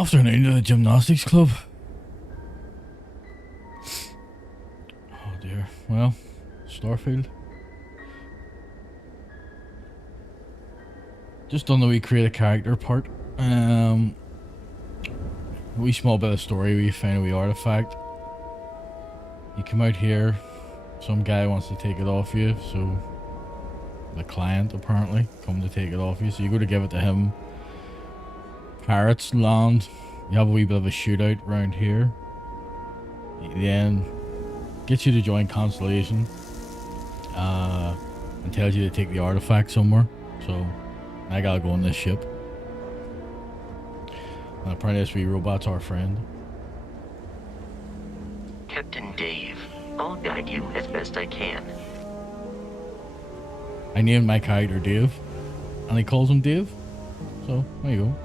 Afternoon to the gymnastics club. Oh dear. Well, Starfield. Just done the wee create a character part. A wee small bit of story where you find a wee artifact. You come out here, some guy wants to take it off you, so the client apparently come to take it off you, so you go to give it to him. Pirates land, you have a wee bit of a shootout around here. He then gets you to join Constellation and tells you to take the artifact somewhere, so I gotta go on this ship. And apparently this wee robot's our friend. Captain Dave, I'll guide you as best I can. I named my character Dave, and he calls him Dave, so there you go.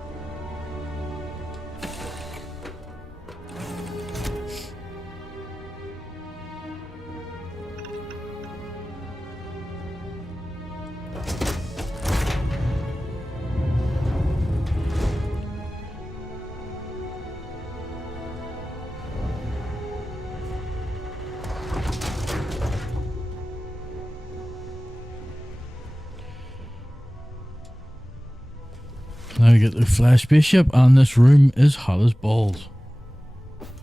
Now we get the flash spaceship, and this room is hot as balls.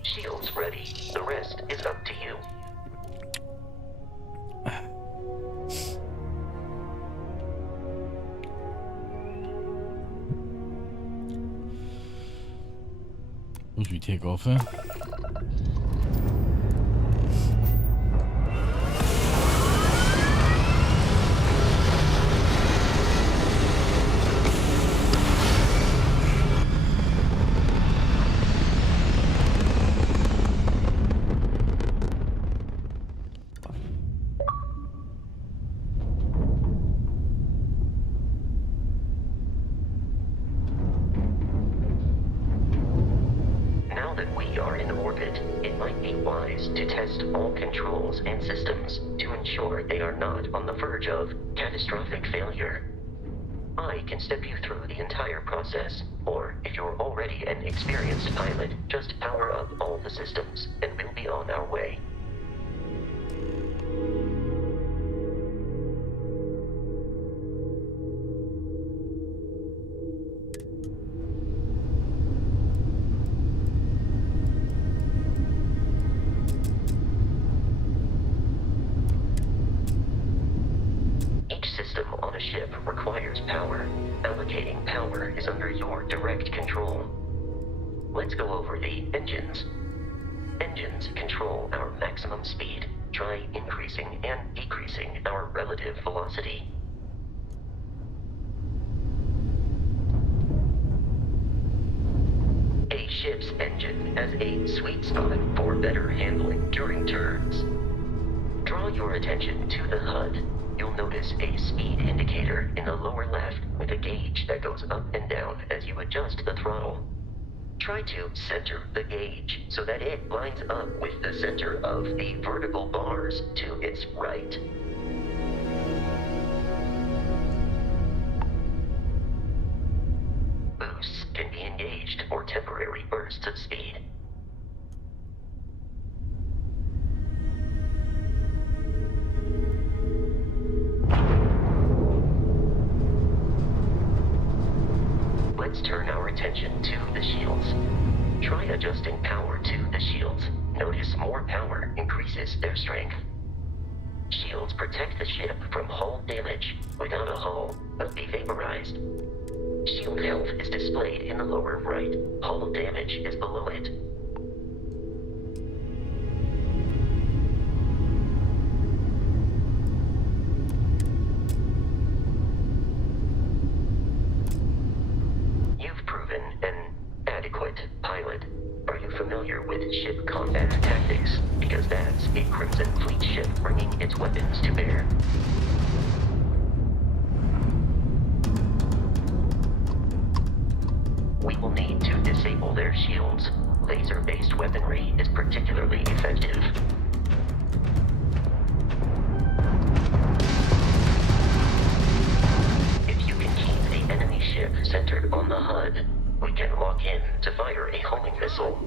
Shields ready. The rest is up to you. Suppose we take off then. Catastrophic failure. I can step you through the entire process, or if you're already an experienced pilot, just power up all the systems, and we'll be on our way. Let's go over the engines. Engines control our maximum speed. Try increasing and decreasing our relative velocity. A ship's engine has a sweet spot for better handling during turns. Draw your attention to the HUD. You'll notice a speed indicator in the lower left with a gauge that goes up and down as you adjust the throttle. Try to center the gauge so that it lines up with the center of the vertical bars to its right. Boosts can be engaged for temporary bursts of speed. Let's turn our attention to the shields. Try adjusting power to the shields. Notice more power increases their strength. Shields protect the ship from hull damage. Without a hull, they'll be vaporized. Shield health is displayed in the lower right. Hull damage is below it. Ship combat tactics, because that's a Crimson Fleet ship bringing its weapons to bear. We will need to disable their shields. Laser-based weaponry is particularly effective. If you can keep the enemy ship centered on the HUD, We can lock in to fire a homing missile.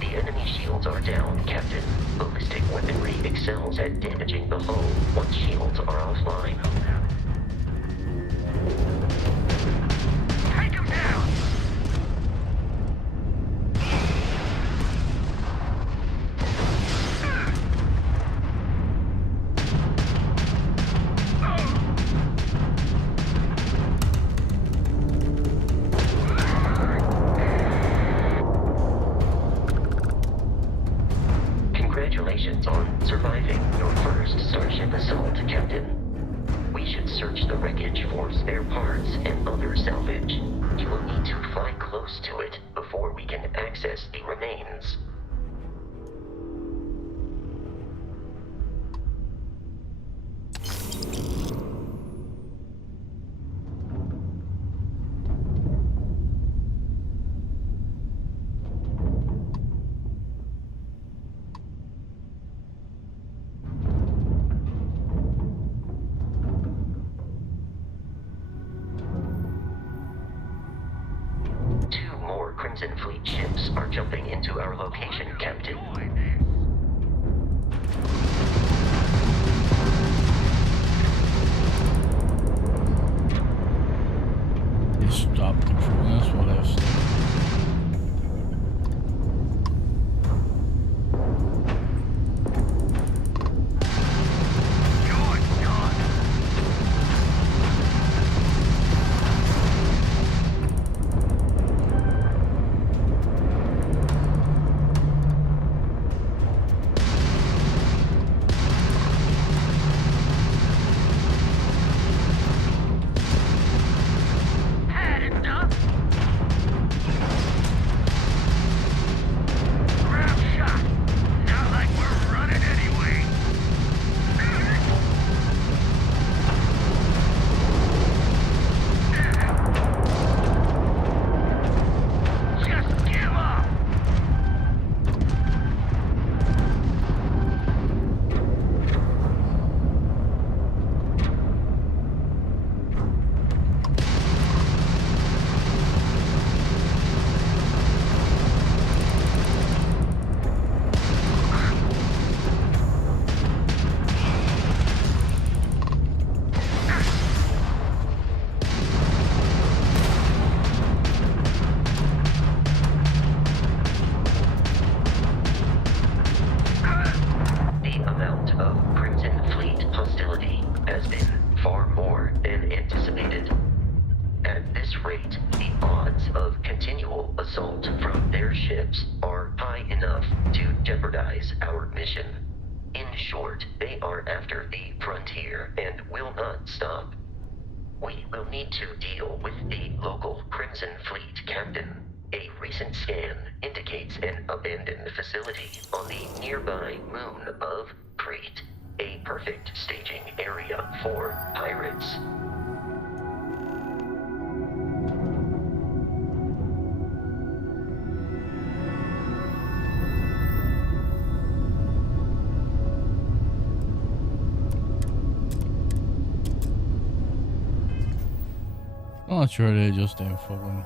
The enemy shields are down, Captain. Ballistic weaponry excels at damaging the hull once shields are offline. Take him down! Congratulations on surviving your first Starship assault, Captain. We should search the wreckage for spare parts and other salvage. You will need to fly close to it before we can access the remains. Two more Crimson Fleet ships are jumping into our location, Captain. You stop controlling this while I was You're done! Had enough? Grab shot! Not like we're running anyway! Just give up! The amount of Crimson Fleet hostility has been far more than anticipated. At this rate, the odds of continual assault from their ships are high enough to jeopardize our mission. In short, they are after the frontier and will not stop. We will need to deal with the local Crimson Fleet captain. A recent scan indicates an abandoned facility on the nearby moon of Crete, a perfect staging area for pirates. I'm not sure they just ain't fucking.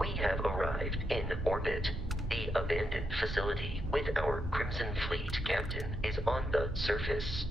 We have arrived in orbit. The abandoned facility with our Crimson Fleet captain is on the surface.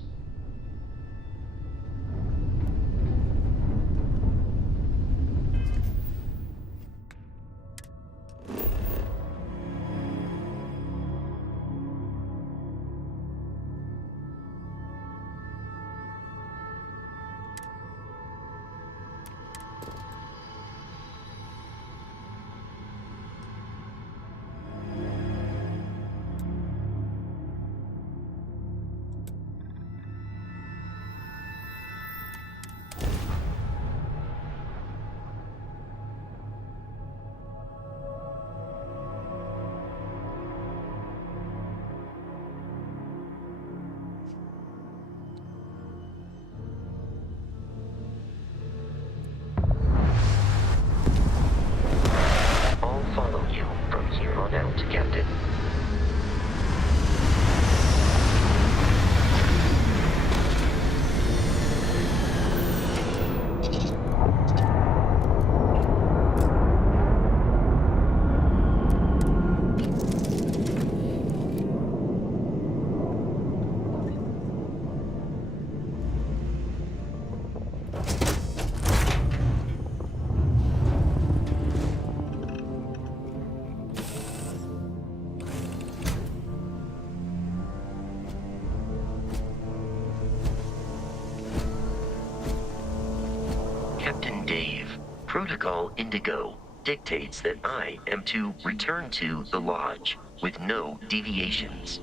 Protocol Indigo dictates that I am to return to the lodge with no deviations.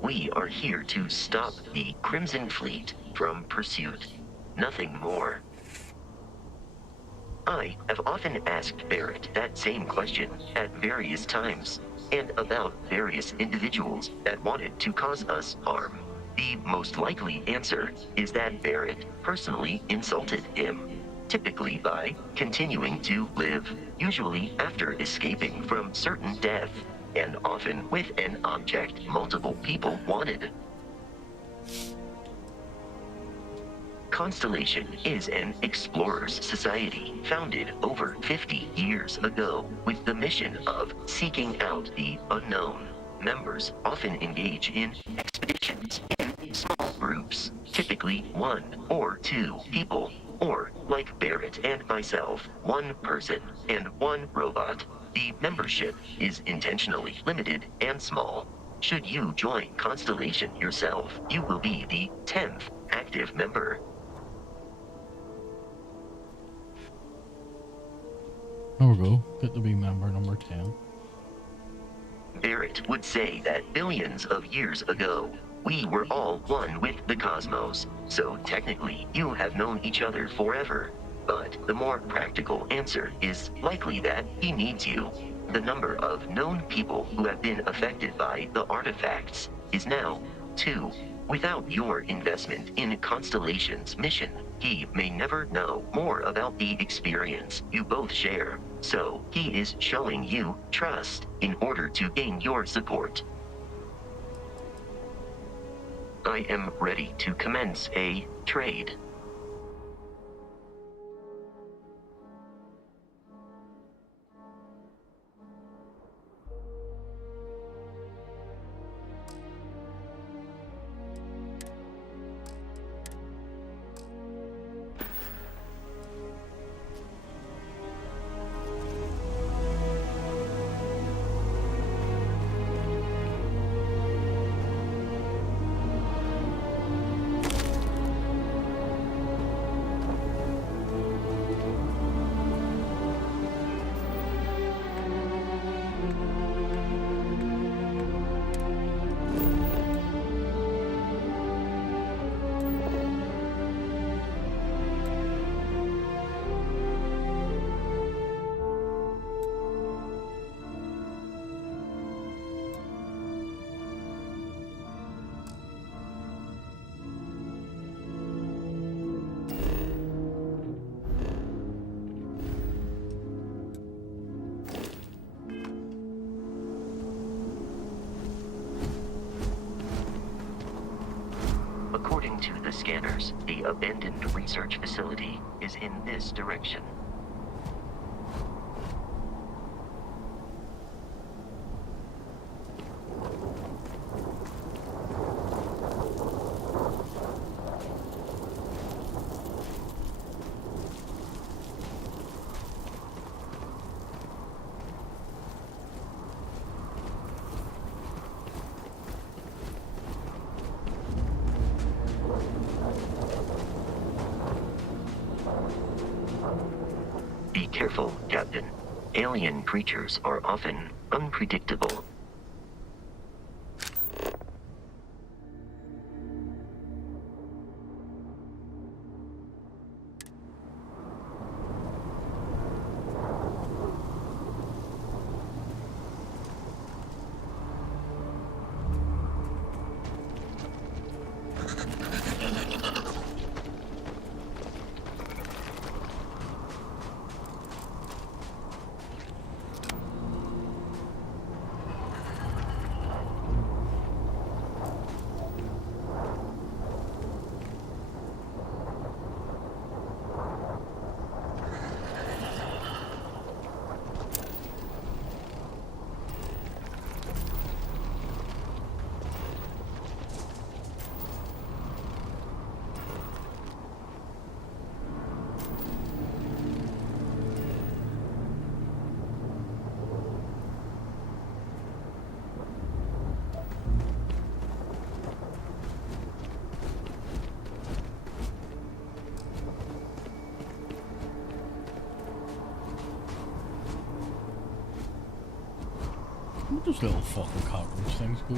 We are here to stop the Crimson Fleet from pursuit. Nothing more. I have often asked Barrett that same question at various times, and about various individuals that wanted to cause us harm. The most likely answer is that Barrett personally insulted him, typically by continuing to live, usually after escaping from certain death, and often with an object multiple people wanted. Constellation is an explorers society founded over 50 years ago with the mission of seeking out the unknown. Members often engage in expeditions in small groups, typically 1 or 2 people, or, like Barrett and myself, 1 person and 1 robot. The membership is intentionally limited and small. Should you join Constellation yourself, you will be the 10th active member. There we go. Get to be member number 10. Barrett would say that billions of years ago, we were all one with the cosmos, so technically you have known each other forever. But the more practical answer is likely that he needs you. The number of known people who have been affected by the artifacts is now 2. Without your investment in Constellation's mission, he may never know more about the experience you both share. So he is showing you trust in order to gain your support. I am ready to commence a trade. According to the scanners, the abandoned research facility is in this direction. Be careful, Captain. Alien creatures are often unpredictable. Where those little fucking cockroach things go?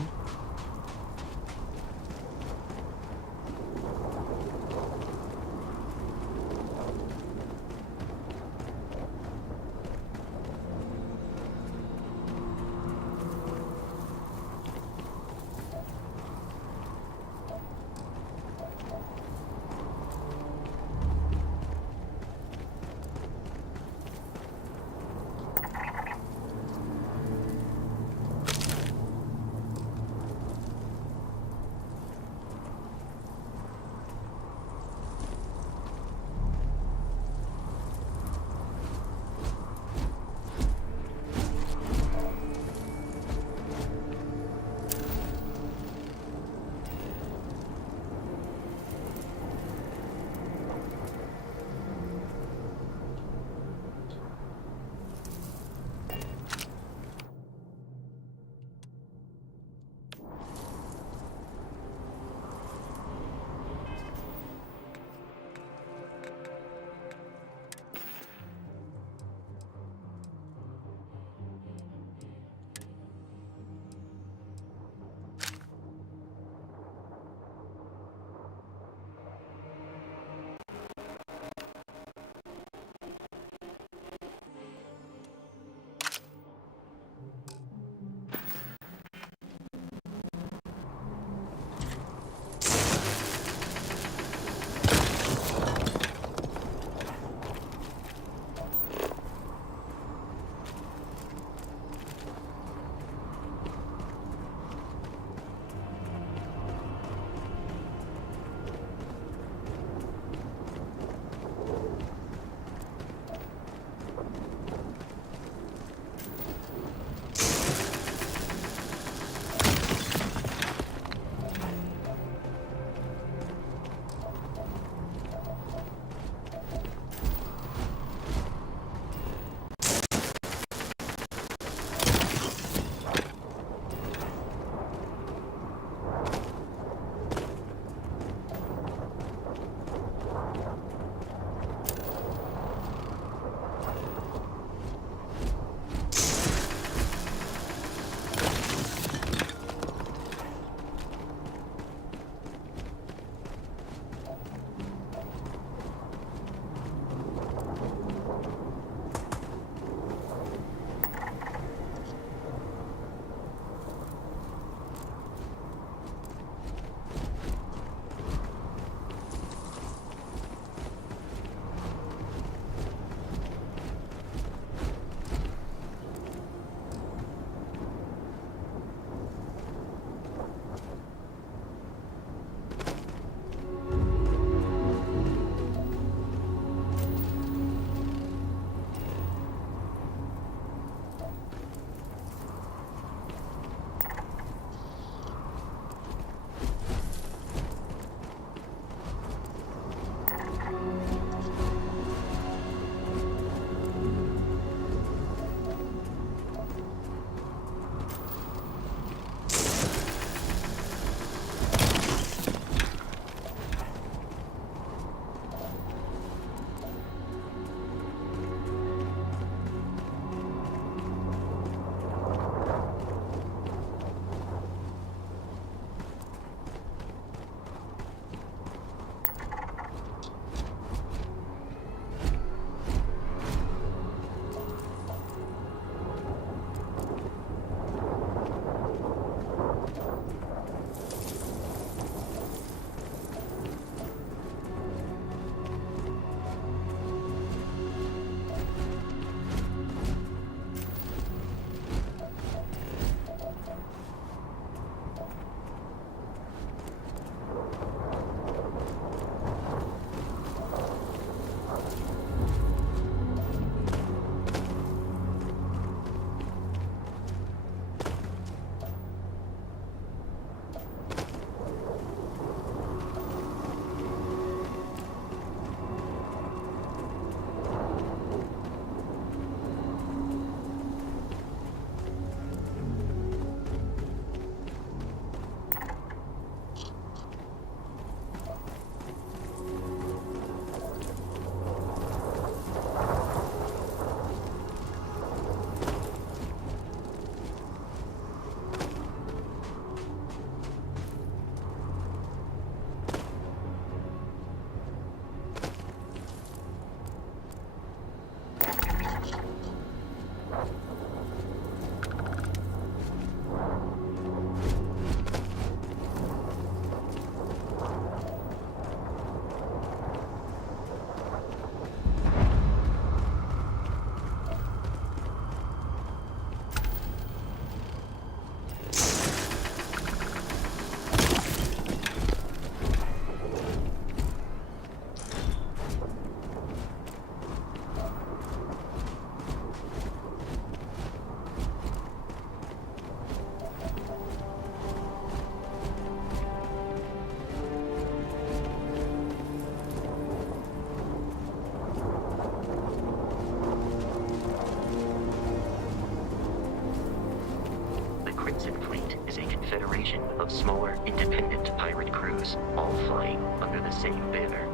Crimson Fleet is a confederation of smaller, independent pirate crews, all flying under the same banner.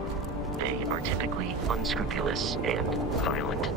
They are typically unscrupulous and violent.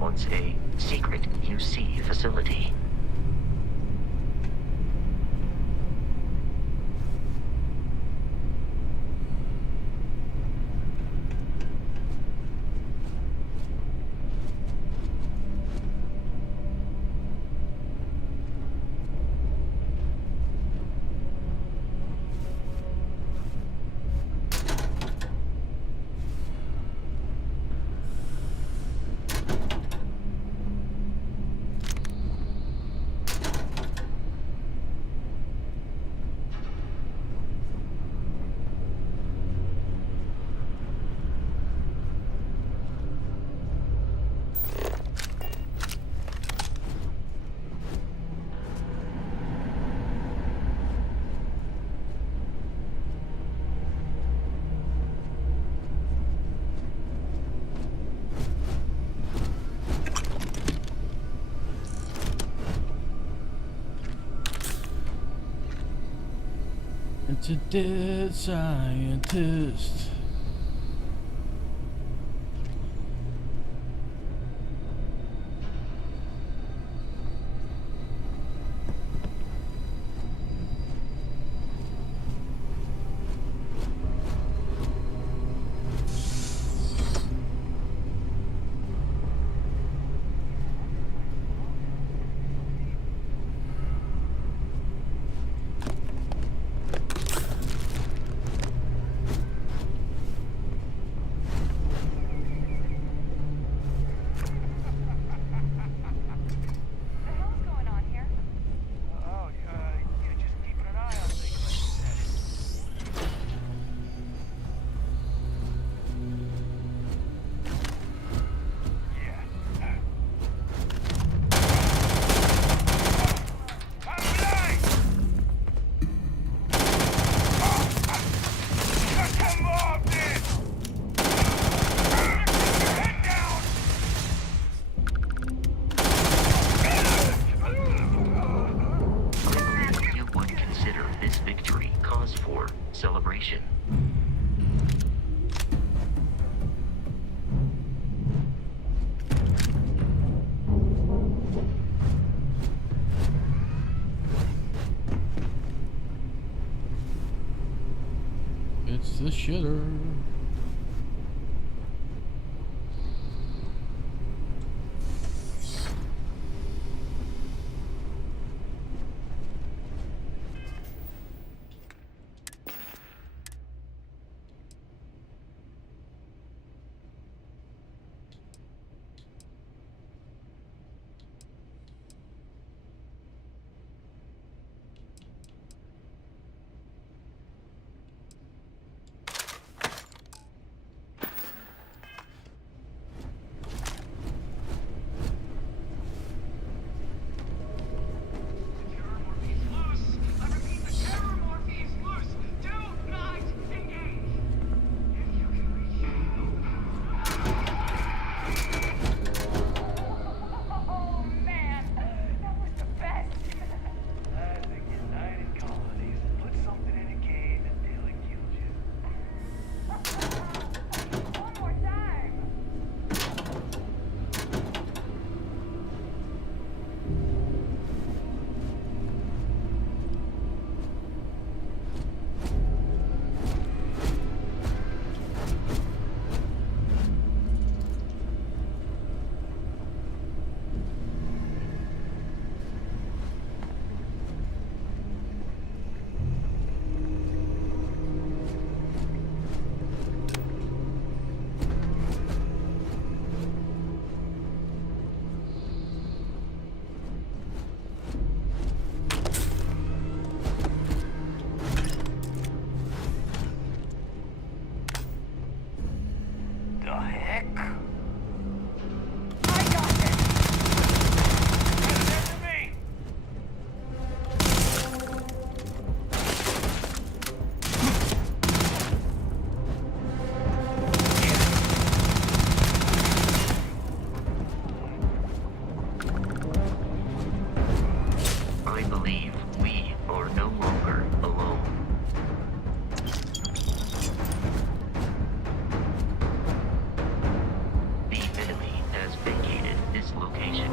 Was a secret UC facility. It's a dead scientist. shitter. I believe we are no longer alone. The enemy has vacated this location.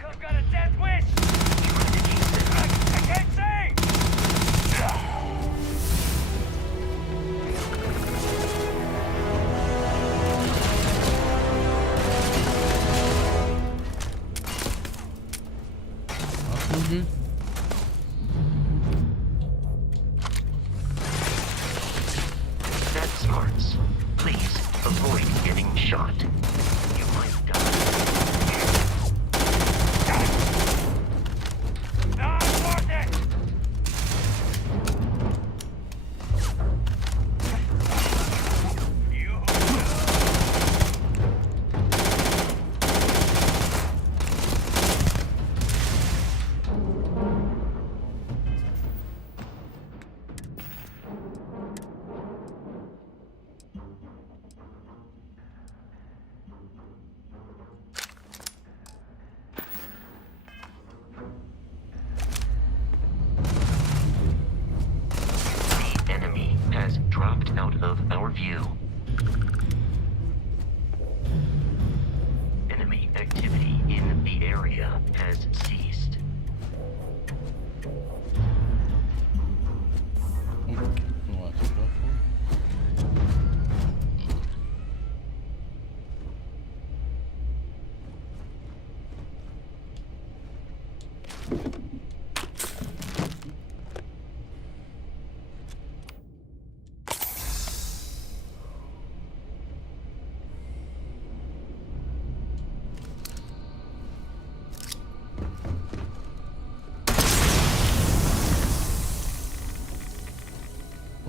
I've got a death wish! I can't see! That's no good. That smarts. Please avoid getting shot. You might die. Not worth it! You...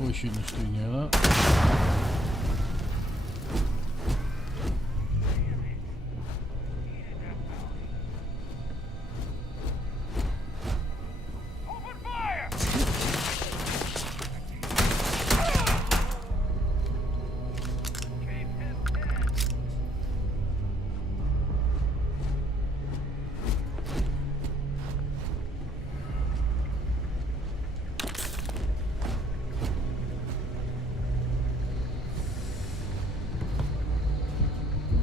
Probably shouldn't have stood near that. Open fire! Keep him dead.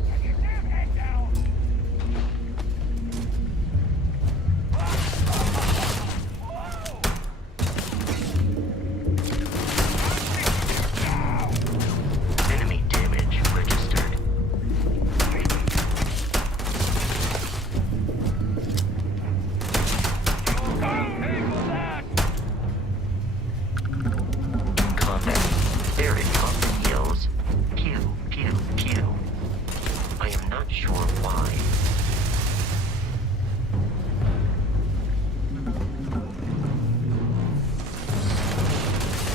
Get your damn head down! Whoa! Enemy damage registered. Don't pay for that! Combat. Eric often yells, pew, pew, pew. I am not sure why.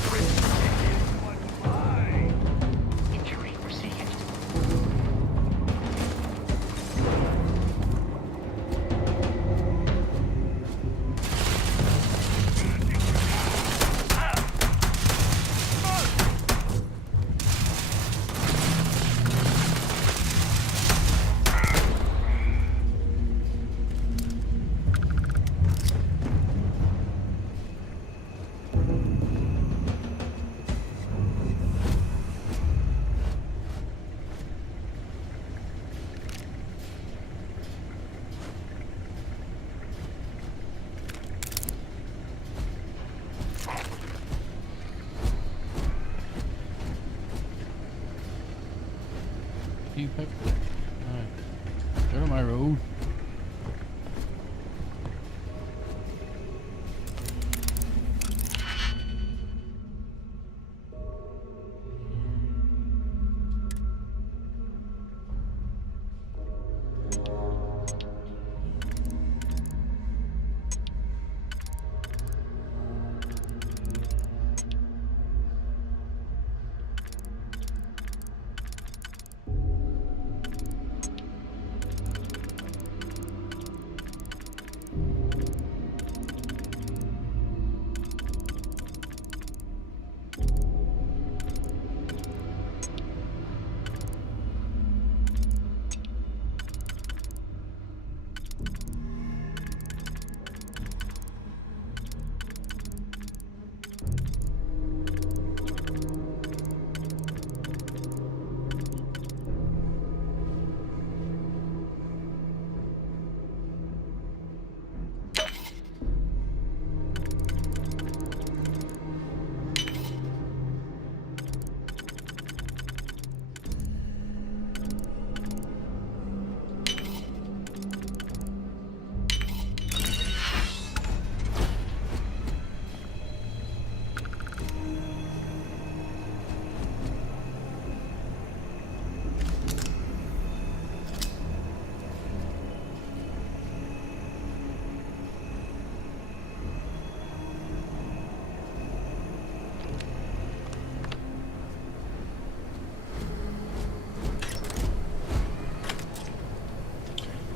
Threat detected. But why? Injury received. You picked it. Alright. Get on my road.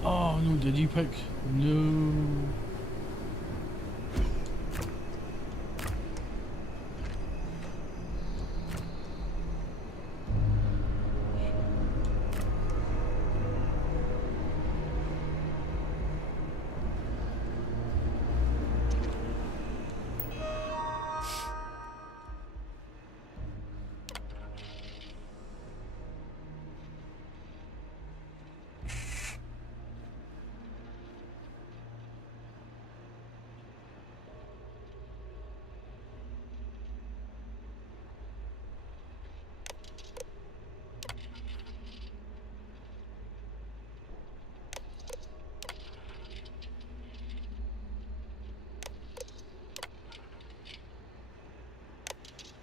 Oh no, did you pick? No.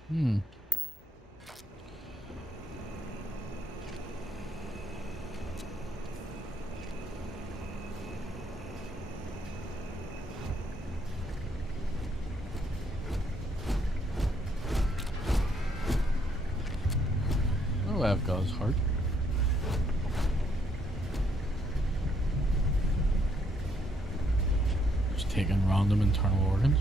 Hmm. I've got his heart. Just taking random internal organs.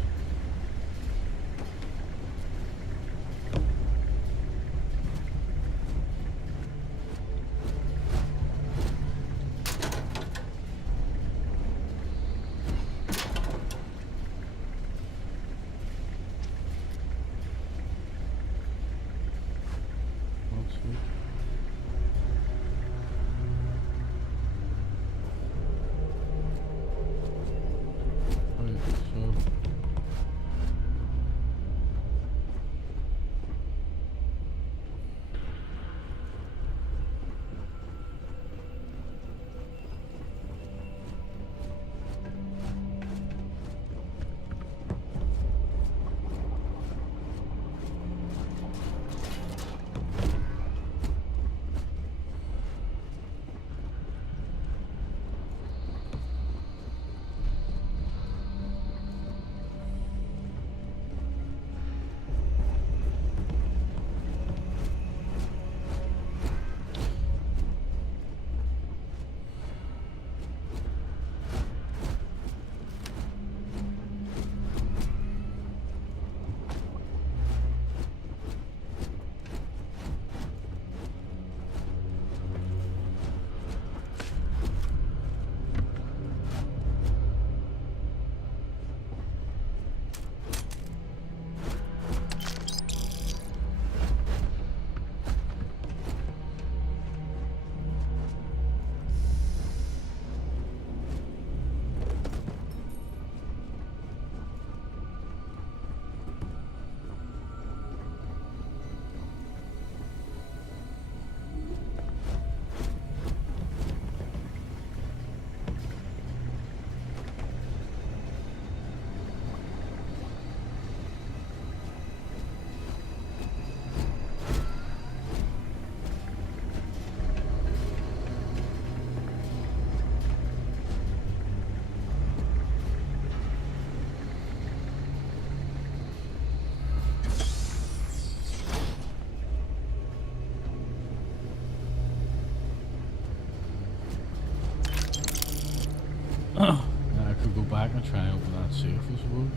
Now I could go back and try and open that safe, I suppose.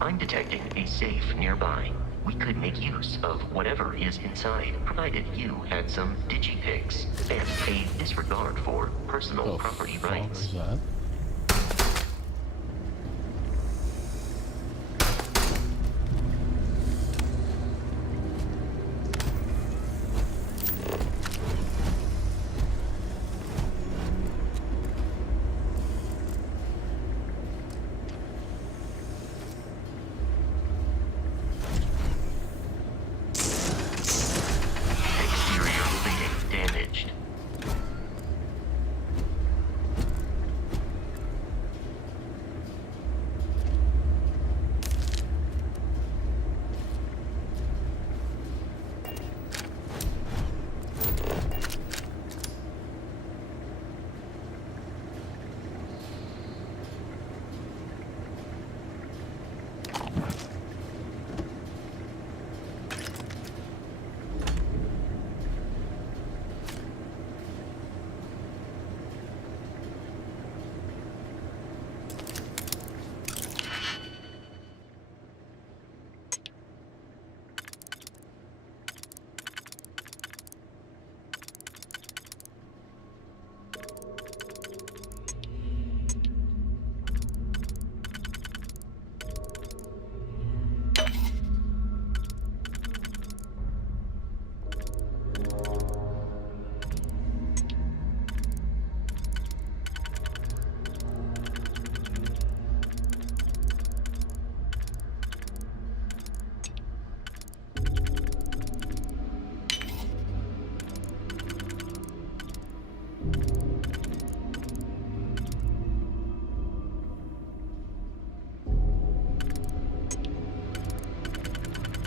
I'm detecting a safe nearby. We could make use of whatever is inside, provided you had some digipics and a disregard for personal property rights. Is that? Exterior plating damaged.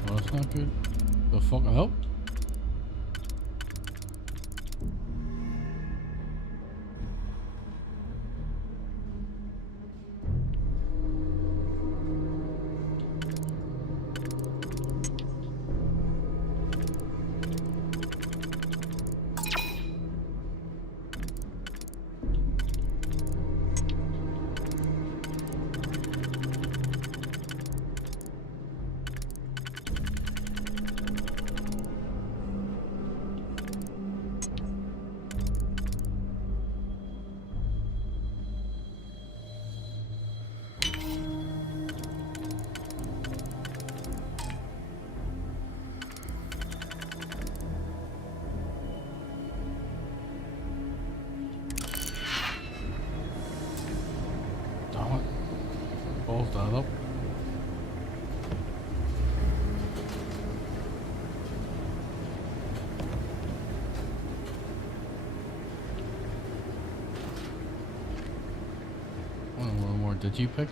Well, that's not good. The fuck out. digipix.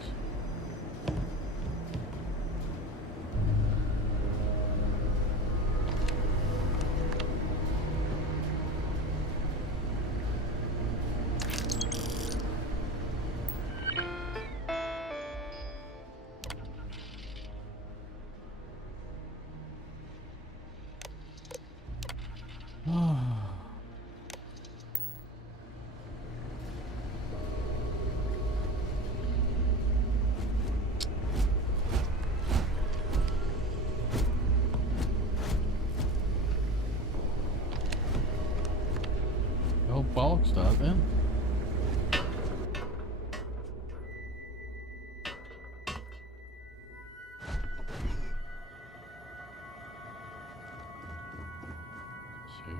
Oh, bollocks that then. So.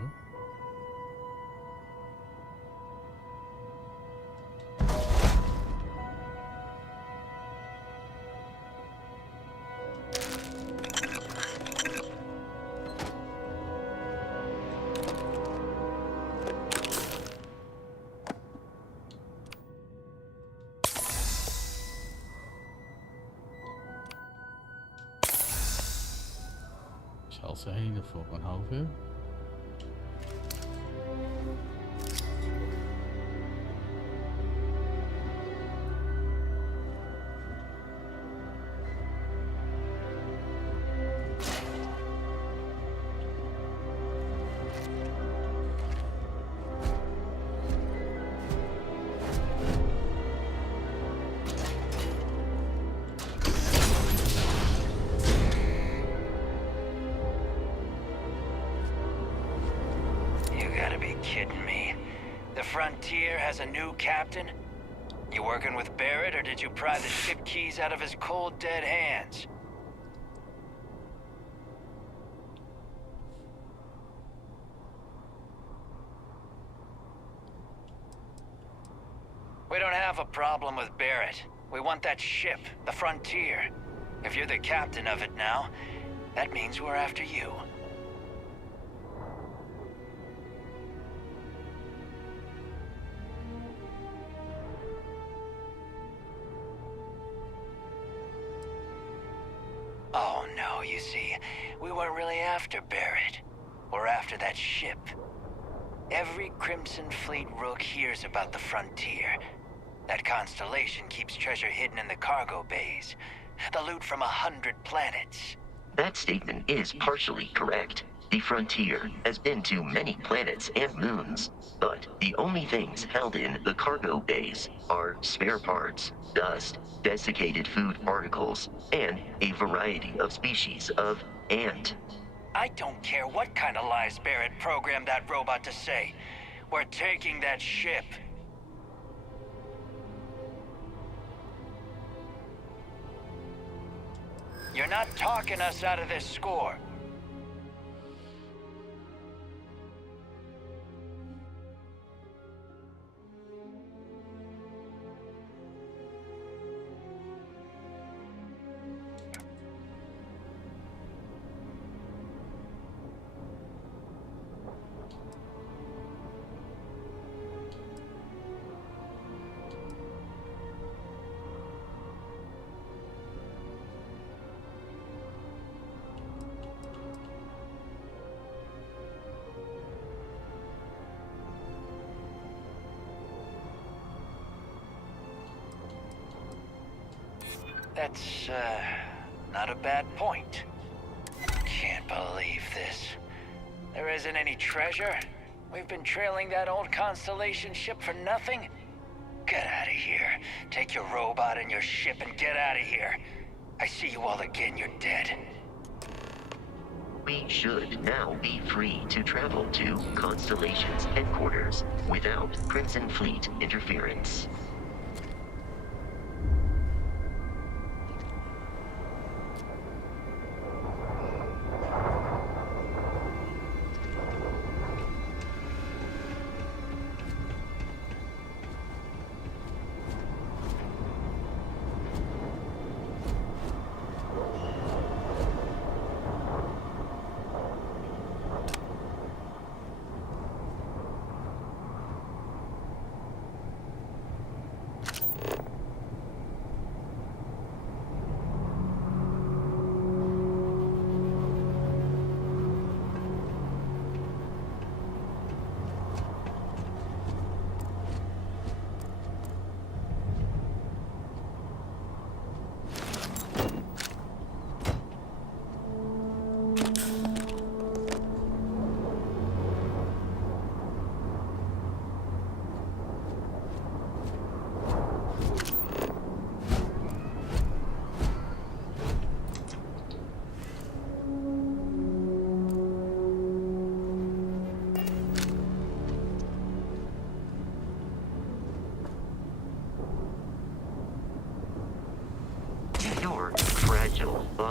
Chelsea, I need to fucking help you. Kidding me. The Frontier has a new captain? You working with Barrett, or did you pry the ship keys out of his cold, dead hands? We don't have a problem with Barrett. We want that ship, the Frontier. If you're the captain of it now, that means we're after you. Oh no, you see, we weren't really after Barrett. We're after that ship. Every Crimson Fleet rook hears about the Frontier. That constellation keeps treasure hidden in the cargo bays. The loot from 100 planets. That statement is partially correct. The Frontier has been to many planets and moons, but the only things held in the cargo bays are spare parts, dust, desiccated food particles, and a variety of species of ant. I don't care what kind of lies Barrett programmed that robot to say. We're taking that ship. You're not talking us out of this score. That's, not a bad point. Can't believe this. There isn't any treasure? We've been trailing that old Constellation ship for nothing? Get out of here. Take your robot and your ship and get out of here. I see you all again, you're dead. We should now be free to travel to Constellation's headquarters without Crimson Fleet interference.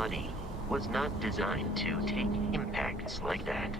body was not designed to take impacts like that.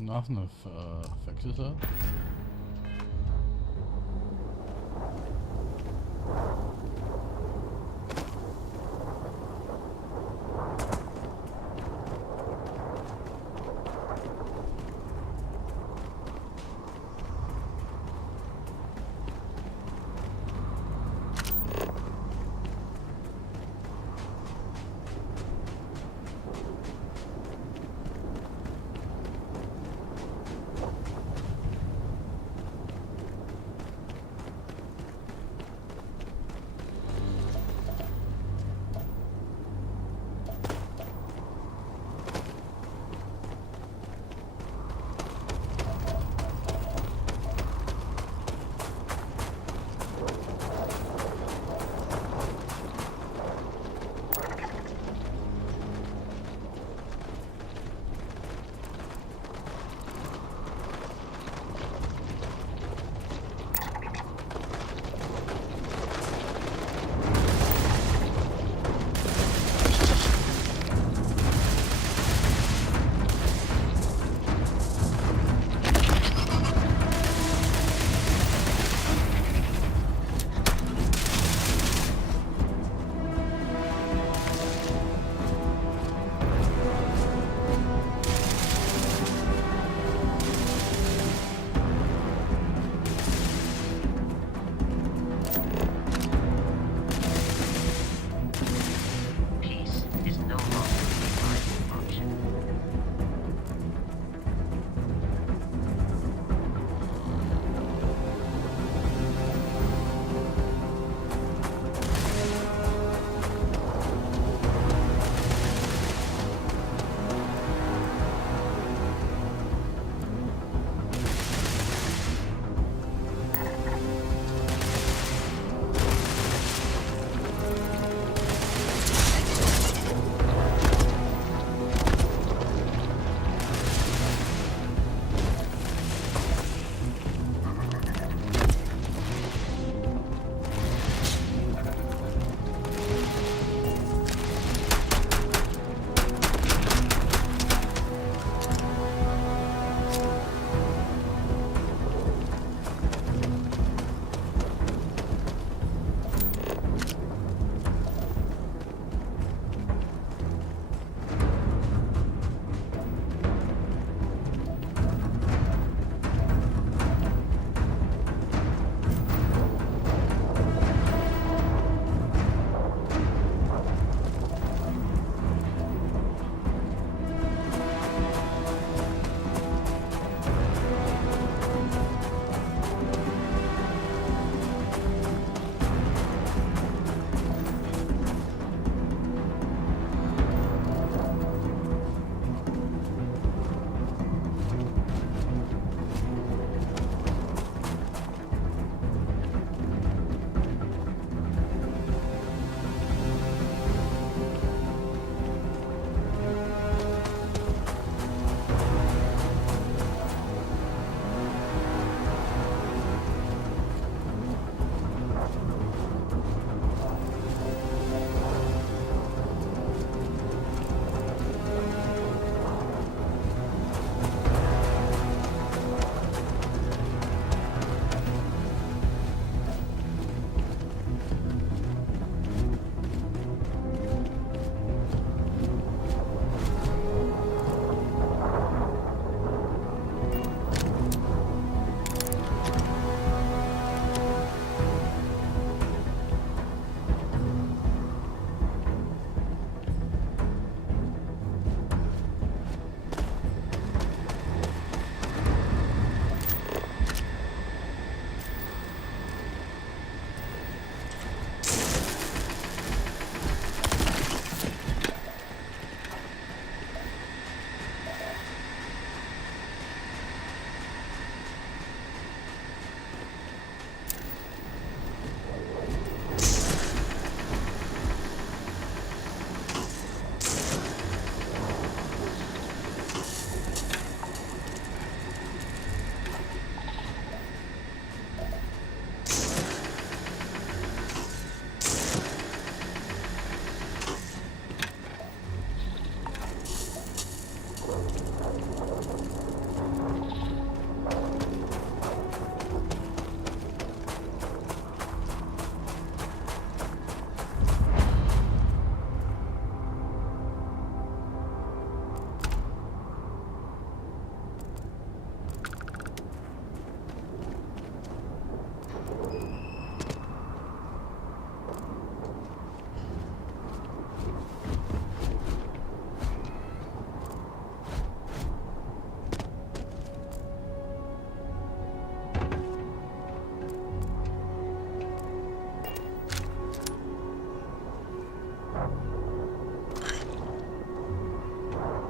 Nothing fixes that.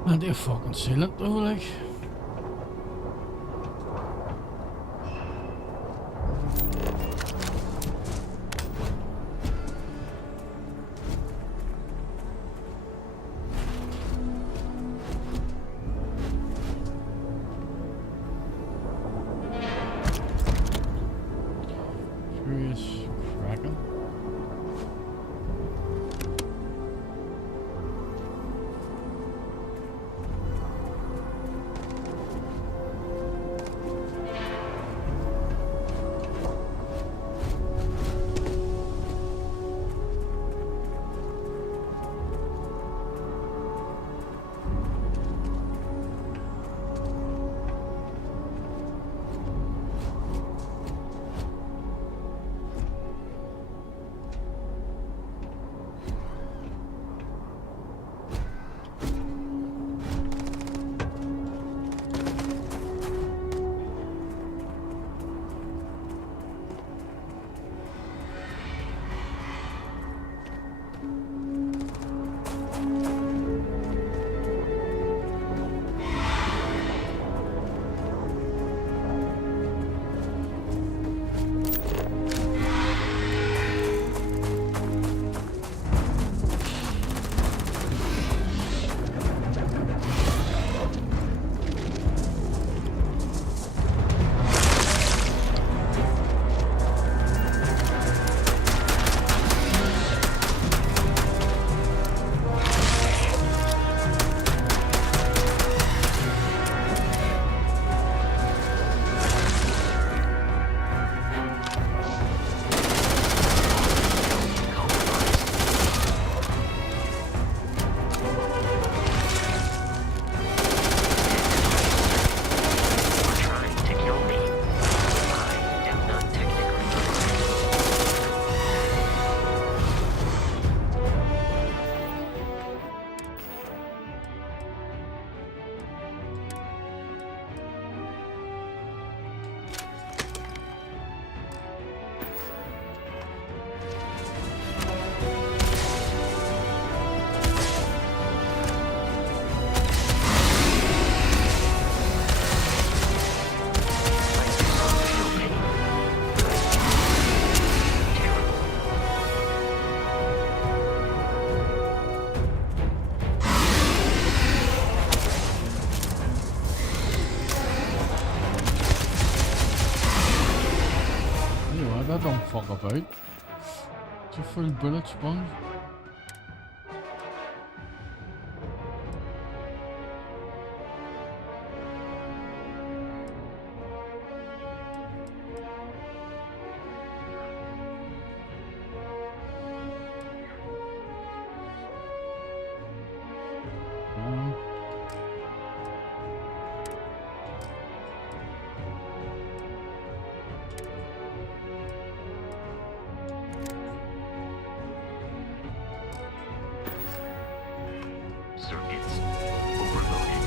Plenty of fucking sealant though, like. Curious Kraken. Trying to kill me. I am not technically Anyway, that don't fuck about. It's a full bullet sponge. Um, circuits overloaded.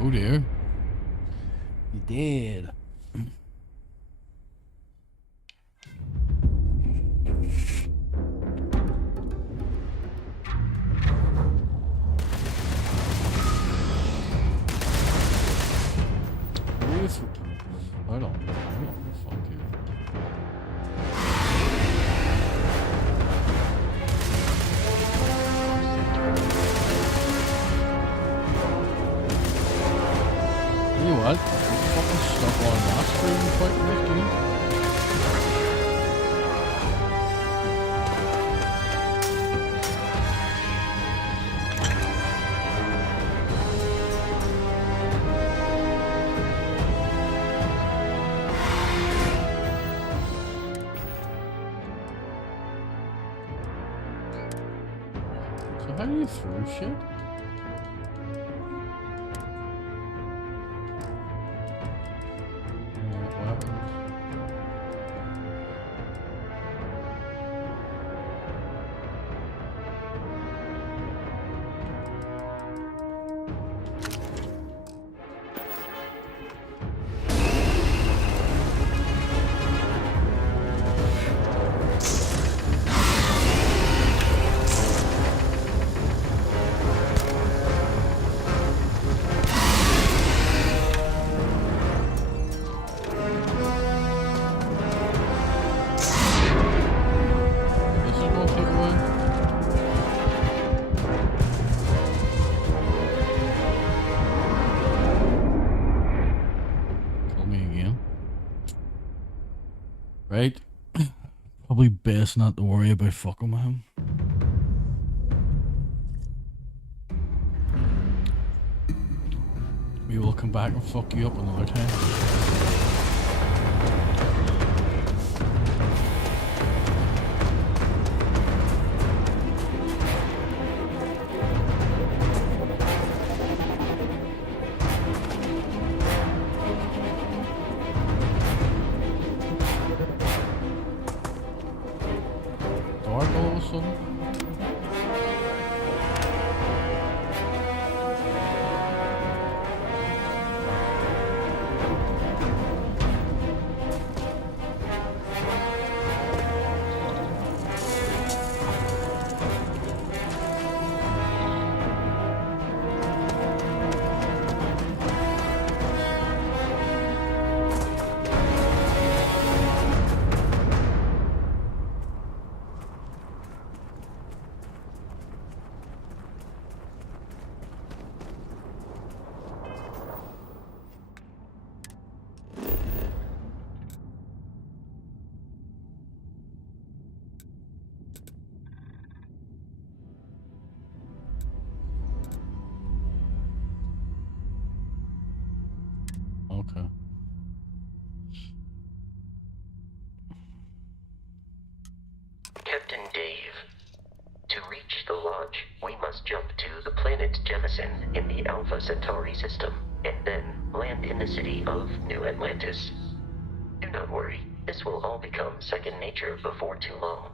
oh dear. You did. Hold on. Fuck you. You what? You fucking stuck on that screen fighting this game? So how do you throw shit? Weapons. Right? Probably best not to worry about fucking with him. We will come back and fuck you up another time. Dark all of a sudden. Okay. Captain Dave. To reach the lodge, we must jump to the planet Jemison in the Alpha Centauri system, and then land in the city of New Atlantis. Do not worry, this will all become second nature before too long.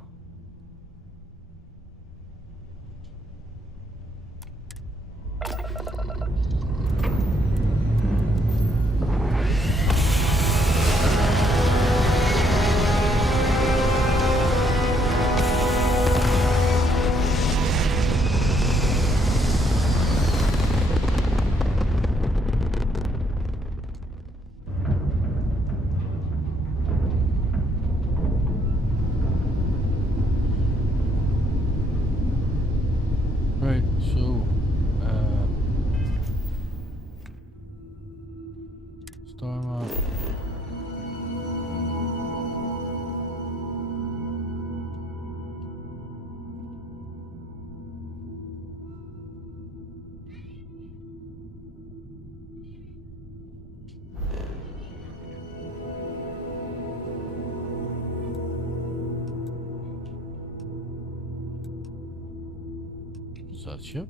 Right, so star map. Is that ship?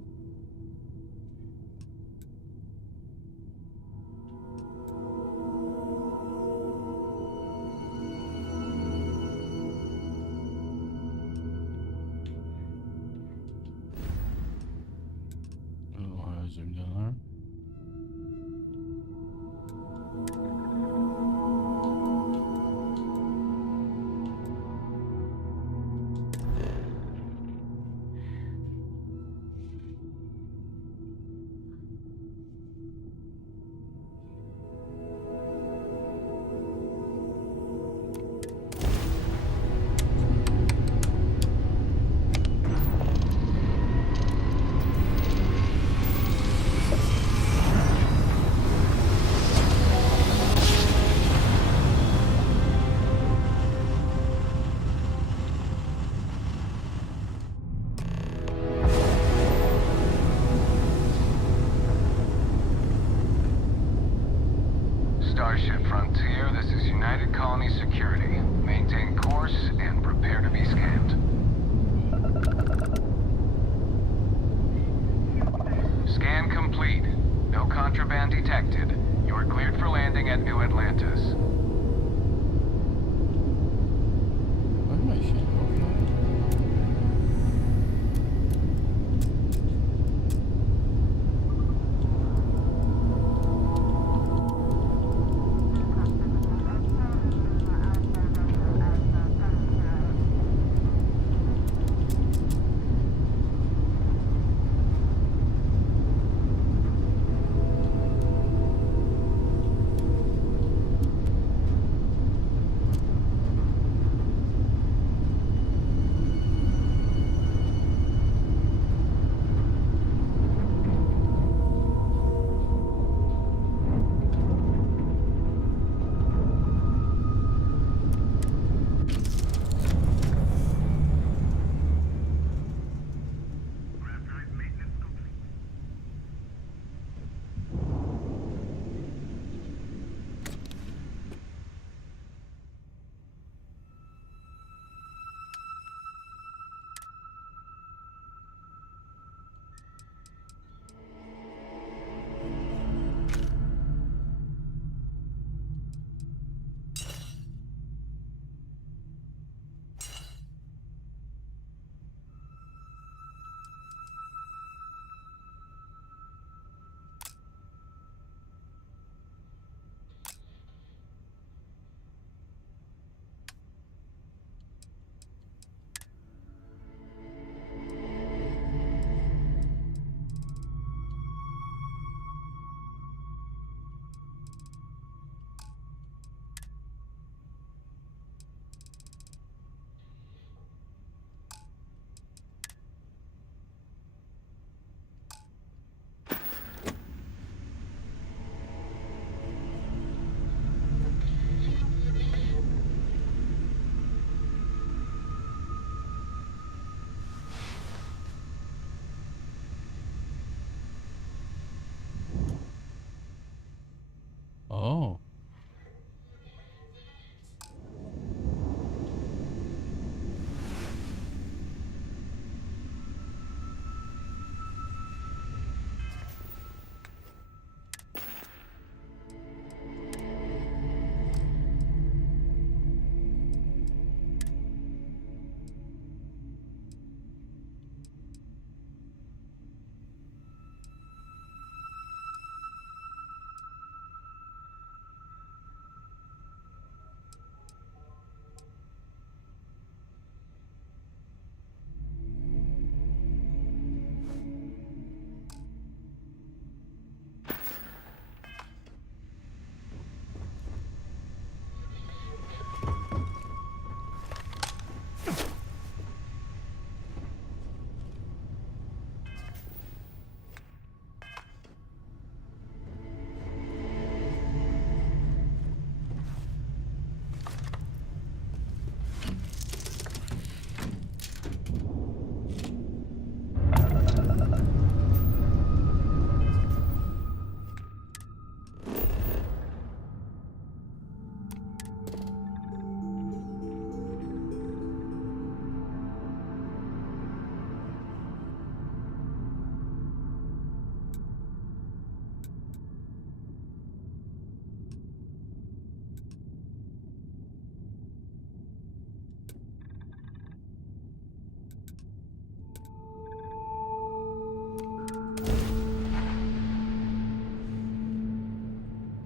I don't know how I zoomed in there. Starship Frontier, this is United Colony Security. Maintain course and prepare to be scanned. Scan complete. No contraband detected. You are cleared for landing at New Atlantis. Why am I shooting off now?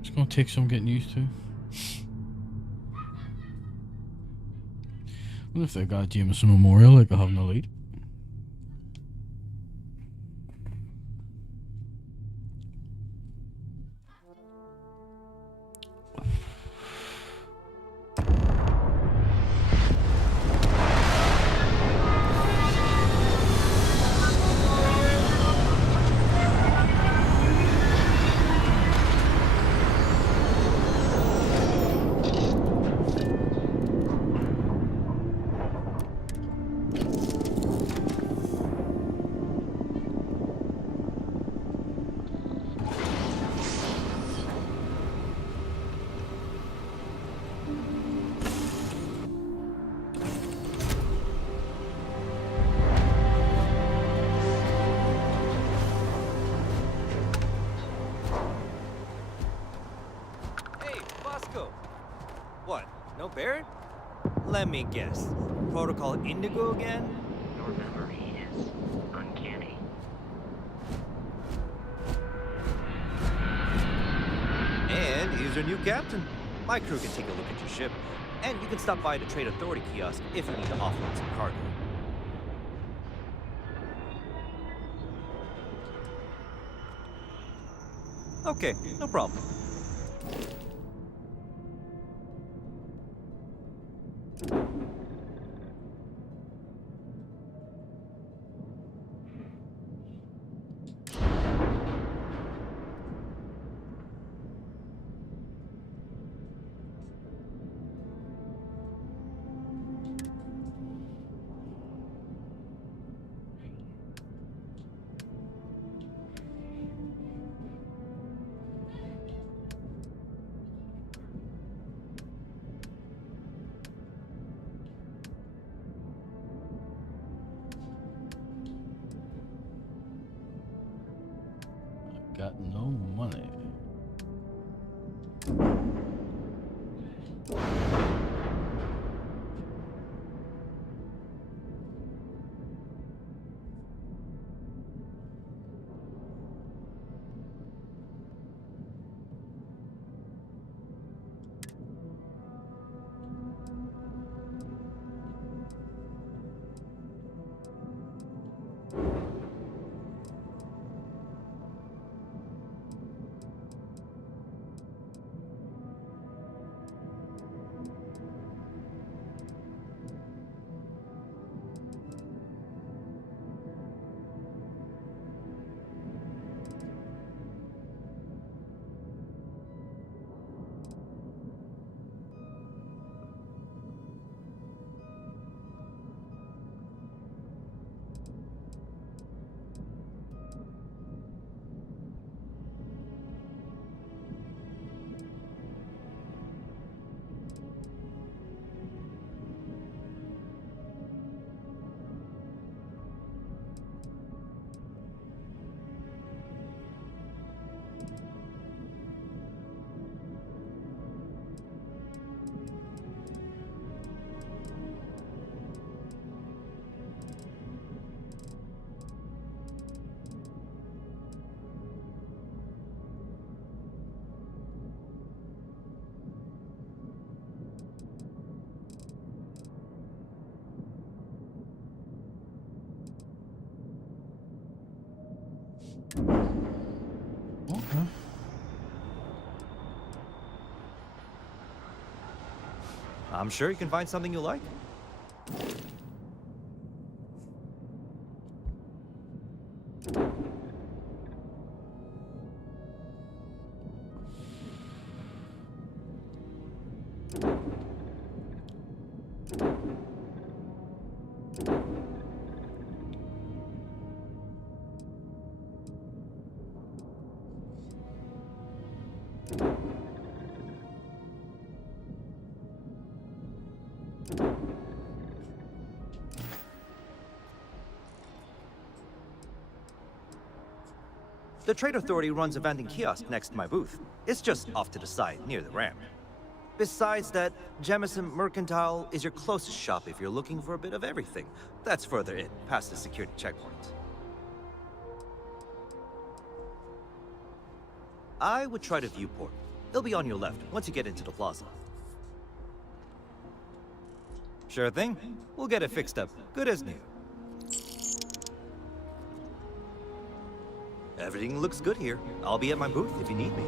It's gonna take some getting used to. What if they got Jameson Memorial like I have in the Elite? Hey, Bosco! What, no Barrett? Let me guess. Protocol Indigo again? Your memory is uncanny. And he's your new captain. My crew can take a look at your ship. And you can stop by the Trade Authority kiosk if you need to offload some cargo. Okay, no problem. Got no money. Okay. I'm sure you can find something you like. The Trade Authority runs a vending kiosk next to my booth. It's just off to the side, near the ramp. Besides that, Jemison Mercantile is your closest shop if you're looking for a bit of everything. That's further in, past the security checkpoint. I would try the viewport. It'll be on your left once you get into the plaza. Sure thing. We'll get it fixed up. Good as new. Everything looks good here. I'll be at my booth if you need me.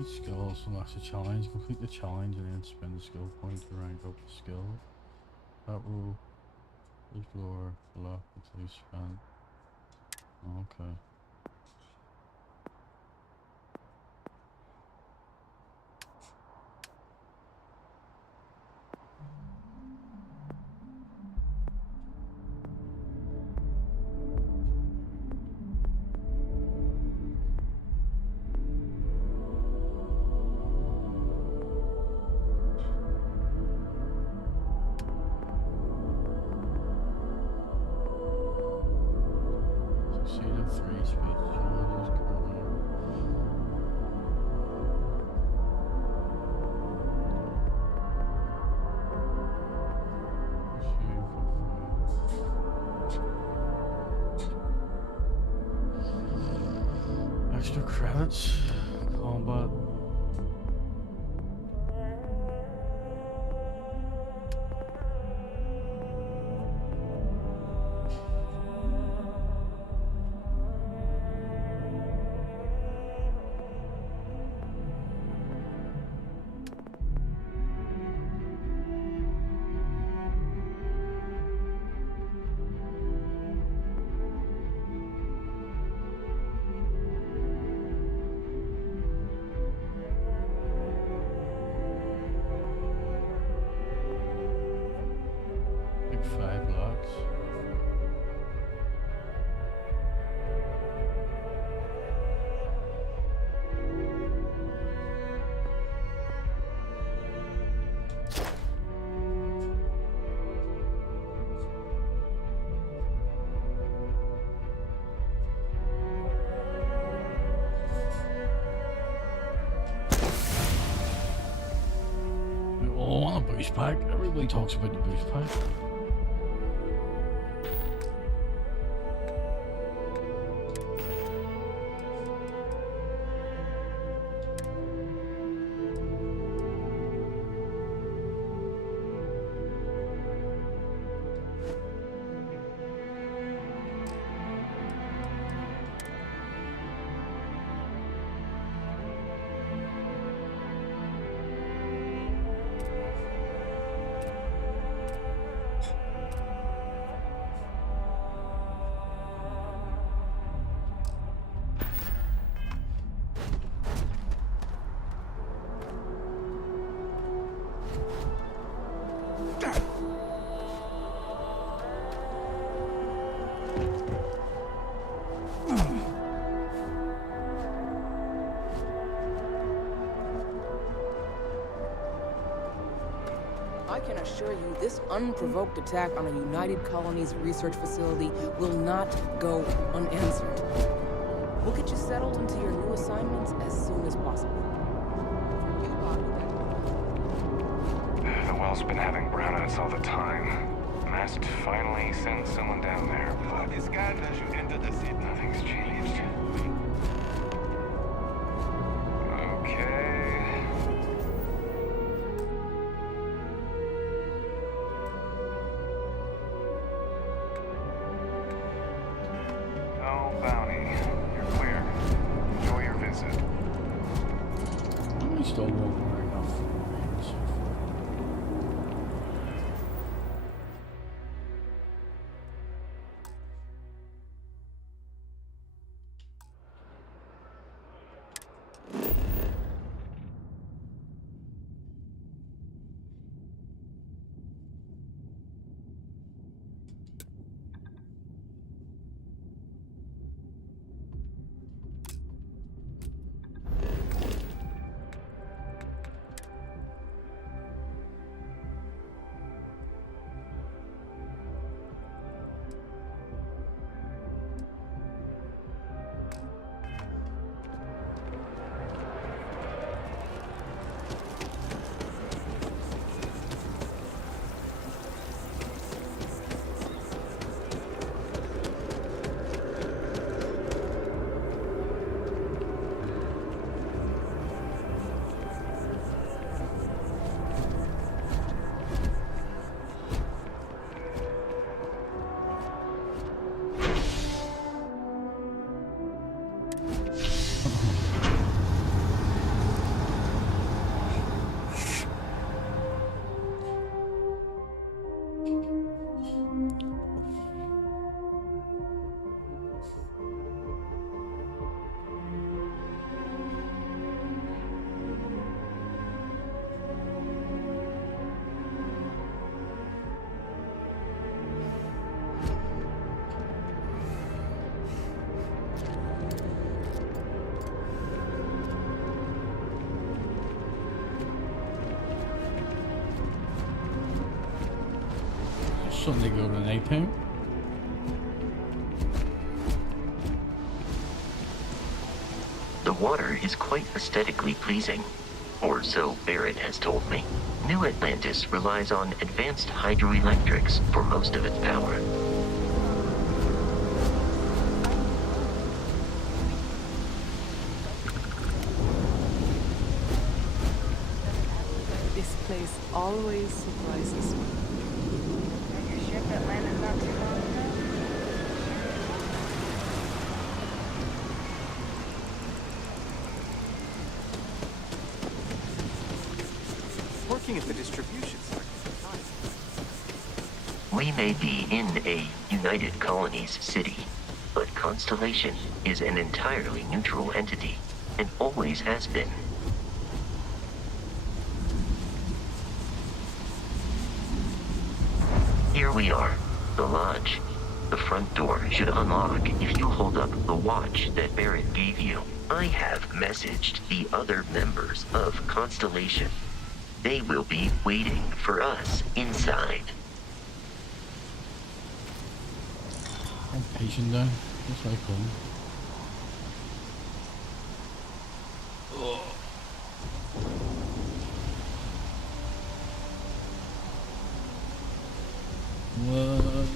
Each skill also unlocks a challenge. Complete the challenge and then spend the skill point to rank up the skill. That will explore lock until you spend. Okay. Succeeded 3 speed challenges currently. Extra credits, combat. Like 5 locks. We all want a boost pack. Everybody talks about the boost pack. I can assure you this unprovoked attack on a United Colonies research facility will not go unanswered. We'll get you settled into your new assignments as soon as possible. For you, Bobby, The well's been having brownouts all the time. Must finally send someone down there. Nothing's changed. Okay. No bounty. You're clear. Enjoy your visit. I still won't worry enough. Suddenly go to nighttime. The water is quite aesthetically pleasing, or so Barrett has told me. New Atlantis relies on advanced hydroelectrics for most of its power. this place always surprises me. Your ship that landed not too long ago? Working at the distribution center. We may be in a United Colonies city, but Constellation is an entirely neutral entity, and always has been. Here we are, the lodge. The front door should unlock if you hold up the watch that Barrett gave you. I have messaged the other members of Constellation. They will be waiting for us inside. I'm patient though. That's like cool. What?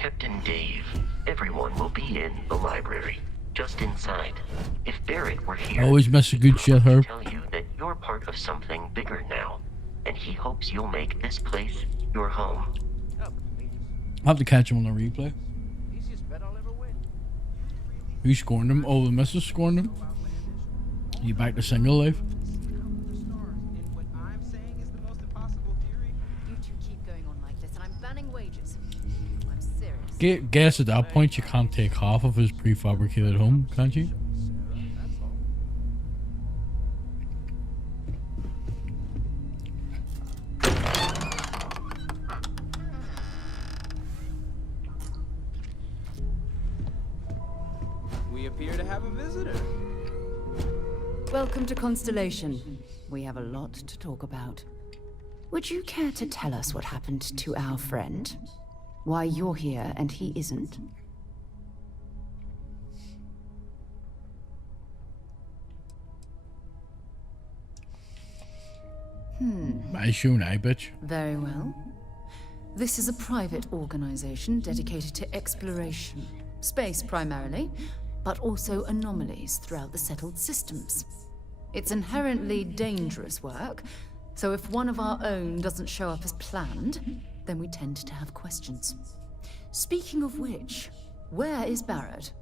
Captain Dave, everyone will be in the library, just inside. If Barrett were here, Always miss a good shit, he'd Herb. tell you that you're part of something bigger now, and he hopes you'll make this place your home. I'll have to catch him on the replay. Who scorned him? Oh, the missus scorned him? You back to single life? You two keep going on like this, and I'm banning wages. I'm serious. Guess at that point you can't take half of his prefabricated home, can't you? We appear to have a visitor. Welcome to Constellation. We have a lot to talk about. Would you care to tell us what happened to our friend? Why you're here and he isn't? I shoot, I bitch. Very well. This is a private organization dedicated to exploration. Space primarily, but also anomalies throughout the settled systems. It's inherently dangerous work, so if one of our own doesn't show up as planned, then we tend to have questions. Speaking of which, where is Barrett?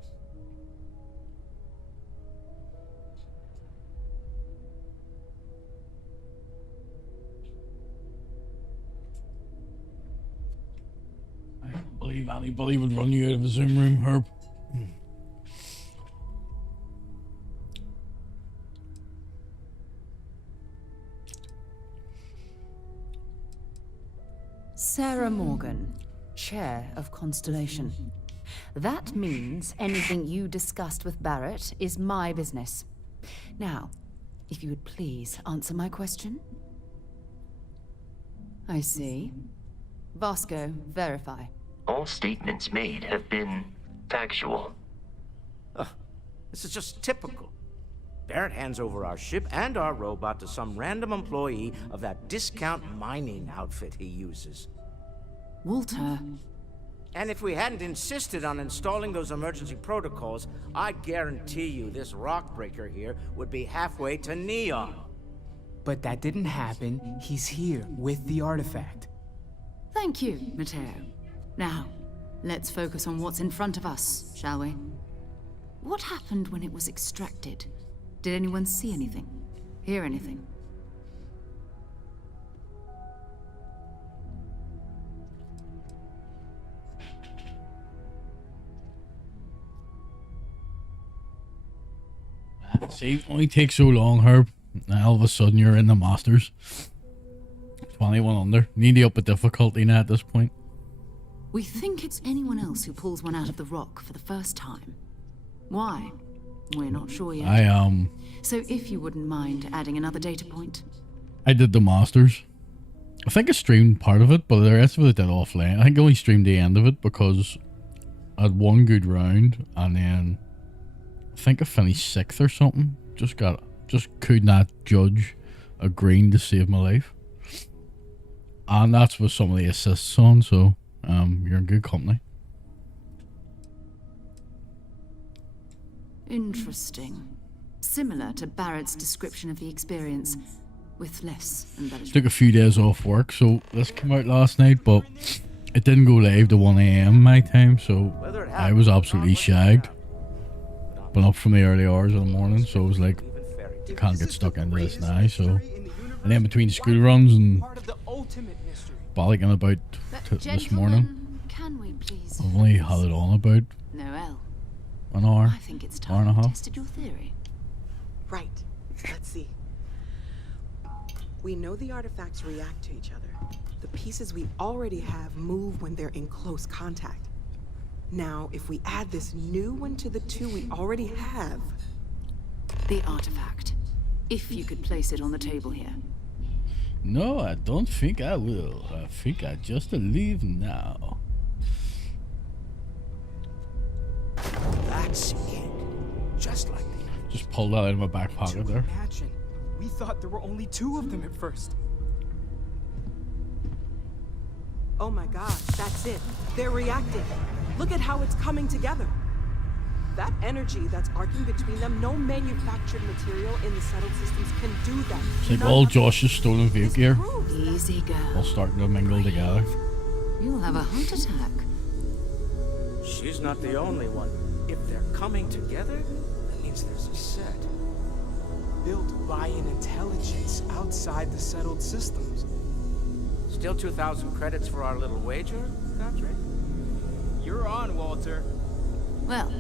I don't believe anybody would run you out of a Zoom room, Herb. Sarah Morgan, Chair of Constellation. That means anything you discussed with Barrett is my business. Now, if you would please answer my question. I see. Vasco, verify. All statements made have been factual. This is just typical. Barrett hands over our ship and our robot to some random employee of that discount mining outfit he uses. Walter. And if we hadn't insisted on installing those emergency protocols, I guarantee you this rock breaker here would be halfway to Neon. But that didn't happen. He's here with the artifact. Thank you, Matteo. Now, let's focus on what's in front of us, shall we? What happened when it was extracted? Did anyone see anything? Hear anything? See, it only takes so long, Herb. Now all of a sudden you're in the Masters. 21 under. Need to up the difficulty now at this point. We think it's anyone else who pulls one out of the rock for the first time. Why? We're not sure yet. So if you wouldn't mind adding another data point. I did the Masters. I think I streamed part of it, but the rest of it I did offline. I think I only streamed the end of it because I had one good round and then I think I finished 6th or something. Just could not judge a green to save my life. And that's with some of the assists on, so you're in good company. Interesting. Similar to Barrett's description of the experience, with less embellishment. Took a few days off work, so this came out last night, but it didn't go live to 1 AM my time, so I was absolutely shagged. Been up from the early hours of the morning, so it was like, I can't get stuck into this now, so. And then between school runs and bollocking about this morning, Can we please I've only had it on about Noel, an hour, I think it's hour and a time we half. tested your theory. Right. Let's see. We know the artifacts react to each other. The pieces we already have move when they're in close contact. Now, if we add this new one to the two we already have... The artifact. If you could place it on the table here. No, I don't think I will. I think I just leave now. That's it. Just like that. Just pulled that out of my back pocket there. Imagine. We thought there were only 2 of them at first. Oh my god, that's it. They're reacting. Look at how it's coming together. That energy that's arcing between them, no manufactured material in the settled systems can do that. It's like all Josh's stolen vape gear Easy, all girl. starting to mingle together. You'll have a heart attack. She's not the only one. If they're coming together, that means there's a set. Built by an intelligence outside the settled systems. Still 2,000 credits for our little wager, Godfrey? You're on, Walter. Well,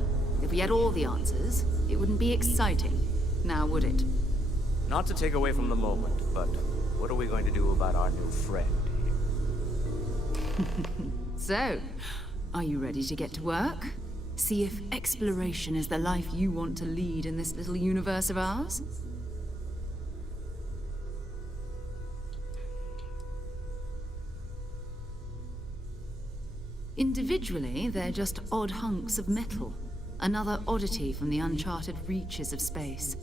if we had all the answers, it wouldn't be exciting. Now, would it? Not to take away from the moment, but what are we going to do about our new friend here? So, are you ready to get to work? See if exploration is the life you want to lead in this little universe of ours? Individually, they're just odd hunks of metal. Another oddity from the uncharted reaches of space.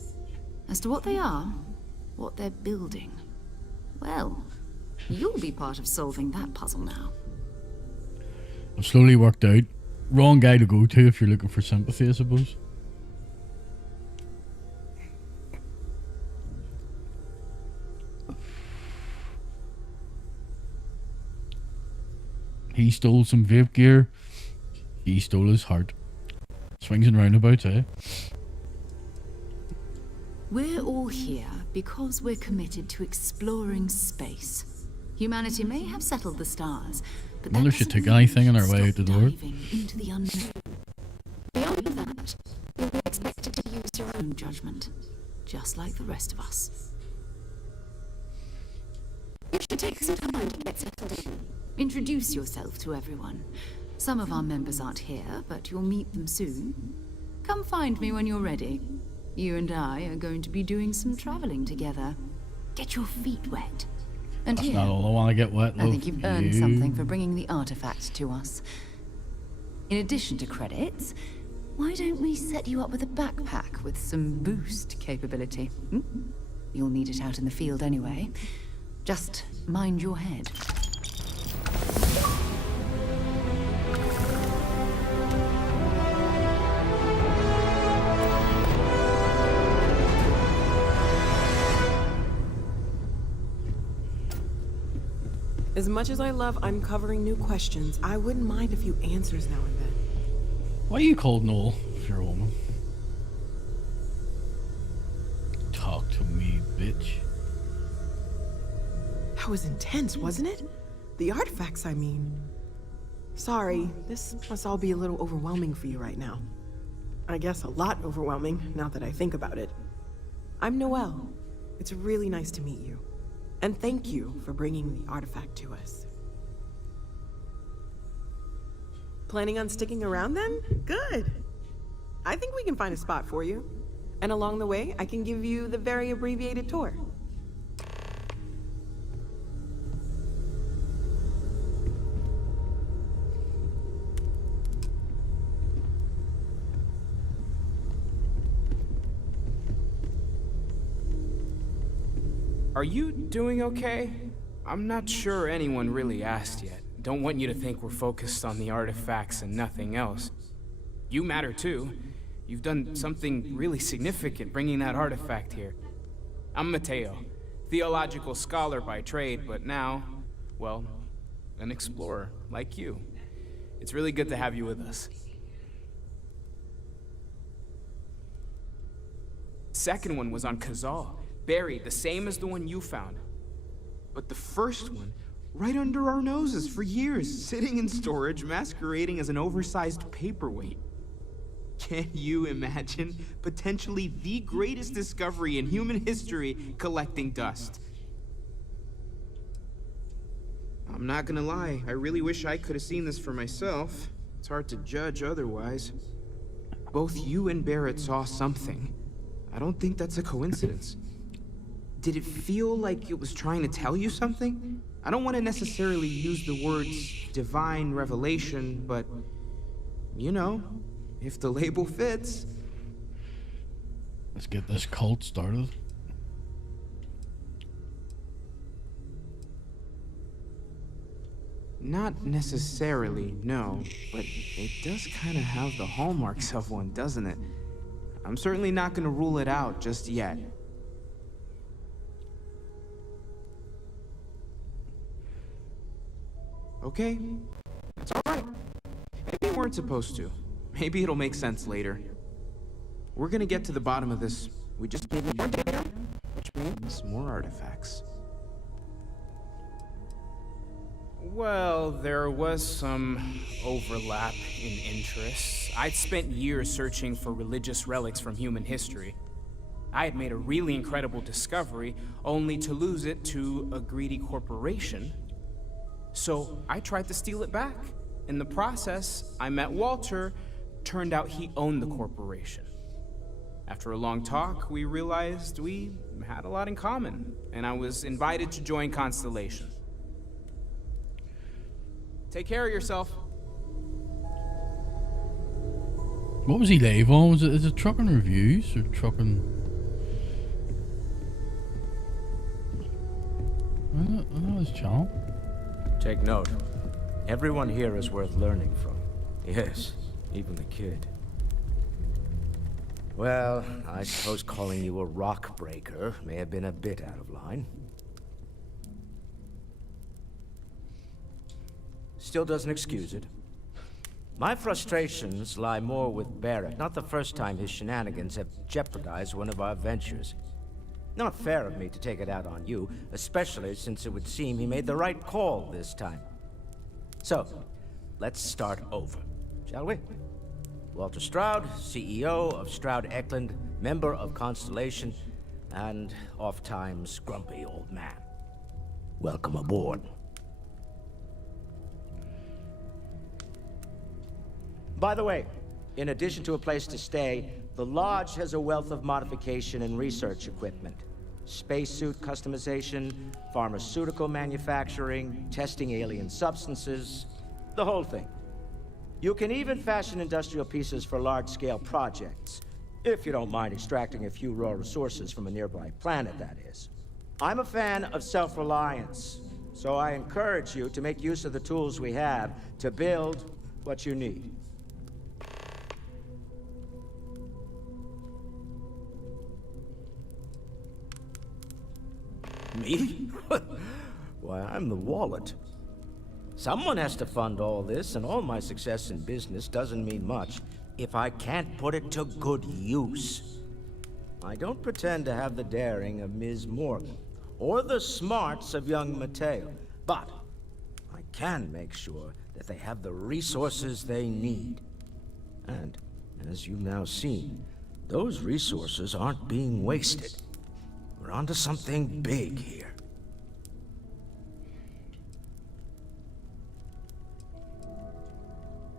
As to what they are, what they're building, well, you'll be part of solving that puzzle now. I've slowly worked out. Wrong guy to go to if you're looking for sympathy, I suppose. He stole some vape gear. He stole his heart. Swings and roundabouts, eh? We're all here because we're committed to exploring space. Humanity may have settled the stars, but Wonder if she took anything on her way out the door. diving into the unknown. Beyond that, you'll be expected to use your own judgment, just like the rest of us. You should take some time to get settled in. Introduce yourself to everyone. Some of our members aren't here, but you'll meet them soon. Come find me when you're ready. You and I are going to be doing some traveling together. Get your feet wet. And That's here, not all I want to get wet, I love. think you've earned something for bringing the artifact to us. In addition to credits, why don't we set you up with a backpack with some boost capability? Hmm? You'll need it out in the field anyway. Just mind your head. As much as I love uncovering new questions, I wouldn't mind a few answers now and then. Why are you called Noel if you're a woman? Talk to me, bitch. That was intense, wasn't it? The artifacts, I mean. Sorry, this must all be a little overwhelming for you right now. I guess a lot overwhelming, now that I think about it. I'm Noelle. It's really nice to meet you. And thank you for bringing the artifact to us. Planning on sticking around then? Good. I think we can find a spot for you. And along the way, I can give you the very abbreviated tour. Are you doing okay? I'm not sure anyone really asked yet. Don't want you to think we're focused on the artifacts and nothing else. You matter too. You've done something really significant bringing that artifact here. I'm Mateo, theological scholar by trade, but now, well, an explorer like you. It's really good to have you with us. Second one was on Kazal. Buried, the same as the one you found. But the first one, right under our noses for years, sitting in storage, masquerading as an oversized paperweight. Can you imagine potentially the greatest discovery in human history collecting dust? I'm not gonna lie, I really wish I could have seen this for myself. It's hard to judge otherwise. Both you and Barrett saw something. I don't think that's a coincidence. Did it feel like it was trying to tell you something? I don't want to necessarily use the words divine revelation, but, you know, if the label fits. Let's get this cult started. Not necessarily, no, but it does kind of have the hallmarks of one, doesn't it? I'm certainly not gonna rule it out just yet. Okay, that's alright. Maybe we weren't supposed to. Maybe it'll make sense later. We're gonna get to the bottom of this. We just gave you more data, which means more artifacts. Well, there was some overlap in interests. I'd spent years searching for religious relics from human history. I had made a really incredible discovery, only to lose it to a greedy corporation. So I tried to steal it back. In the process, I met Walter. Turned out he owned the corporation. After a long talk, we realized we had a lot in common, and I was invited to join Constellation. Take care of yourself. What was he live on? Is it trucking reviews or trucking? I know his channel. Take note. Everyone here is worth learning from. Yes, even the kid. Well, I suppose calling you a rock breaker may have been a bit out of line. Still doesn't excuse it. My frustrations lie more with Barrett. Not the first time his shenanigans have jeopardized one of our ventures. Not fair of me to take it out on you, especially since it would seem he made the right call this time. So, let's start over, shall we? Walter Stroud, CEO of Stroud Eklund, member of Constellation, and oft-times grumpy old man. Welcome aboard. By the way, in addition to a place to stay, the Lodge has a wealth of modification and research equipment. Spacesuit customization, pharmaceutical manufacturing, testing alien substances, the whole thing. You can even fashion industrial pieces for large-scale projects, if you don't mind extracting a few raw resources from a nearby planet, that is. I'm a fan of self-reliance, so I encourage you to make use of the tools we have to build what you need. Me? Why, I'm the wallet. Someone has to fund all this, and all my success in business doesn't mean much if I can't put it to good use. I don't pretend to have the daring of Ms. Morgan, or the smarts of young Mateo, but I can make sure that they have the resources they need. And, as you've now seen, those resources aren't being wasted. We're onto something big here.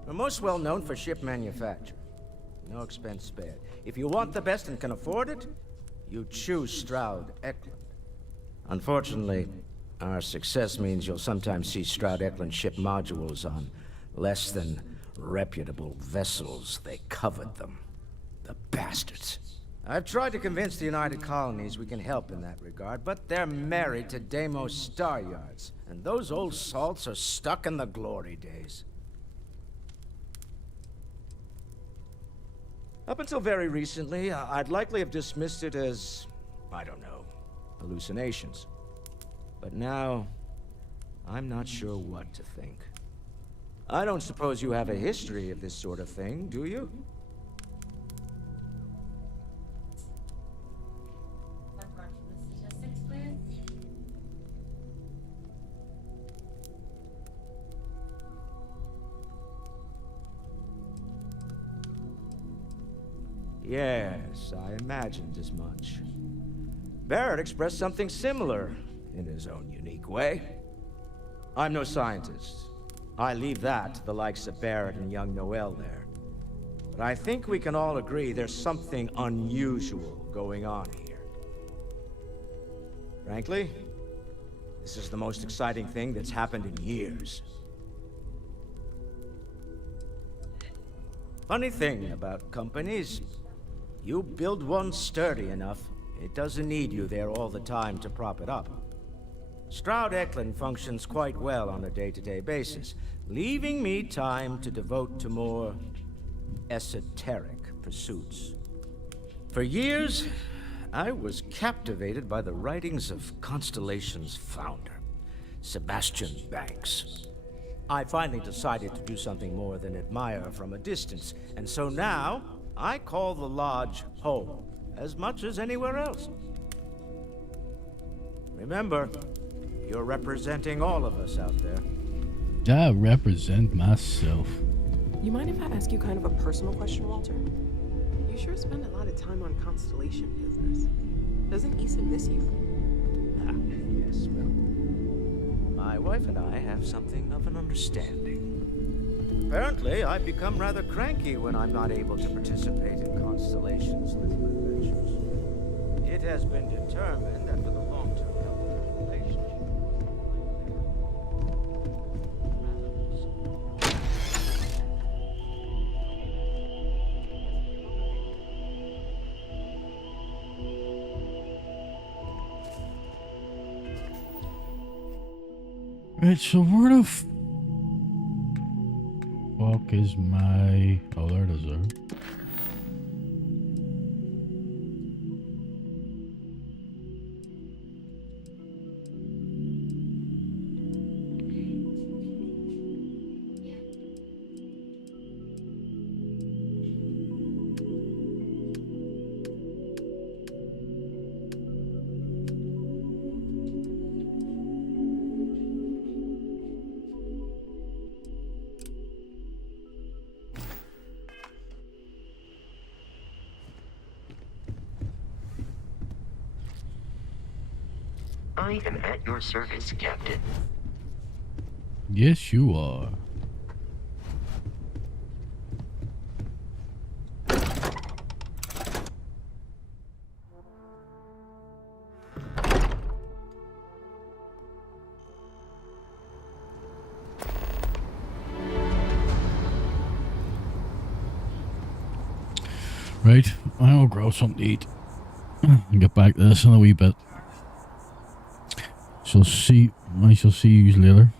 We're most well known for ship manufacture. No expense spared. If you want the best and can afford it, you choose Stroud Eklund. Unfortunately, our success means you'll sometimes see Stroud Eklund ship modules on less than reputable vessels. They covered them. The bastards. I've tried to convince the United Colonies we can help in that regard, but they're married to Deimos Star Yards, and those old salts are stuck in the glory days. Up until very recently, I'd likely have dismissed it as, I don't know, hallucinations. But now, I'm not sure what to think. I don't suppose you have a history of this sort of thing, do you? Yes, I imagined as much. Barrett expressed something similar, in his own unique way. I'm no scientist. I leave that to the likes of Barrett and young Noel there. But I think we can all agree there's something unusual going on here. Frankly, this is the most exciting thing that's happened in years. Funny thing about companies, you build one sturdy enough, it doesn't need you there all the time to prop it up. Stroud Eklund functions quite well on a day-to-day basis, leaving me time to devote to more esoteric pursuits. For years, I was captivated by the writings of Constellation's founder, Sebastian Banks. I finally decided to do something more than admire from a distance, and so now I call the Lodge home as much as anywhere else. Remember, you're representing all of us out there. I represent myself. You mind if I ask you kind of a personal question, Walter? You sure spend a lot of time on Constellation business. Doesn't Issa miss you? Yes, well, my wife and I have something of an understanding. Apparently, I've become rather cranky when I'm not able to participate in Constellation's little adventures. It has been determined that for the long-term health of the relationship, Right, so where the fuck is my... Oh, there it is there. I am at your service, Captain. Yes, you are. Right, I'll grab something to eat and get back to this in a wee bit. I shall see you later.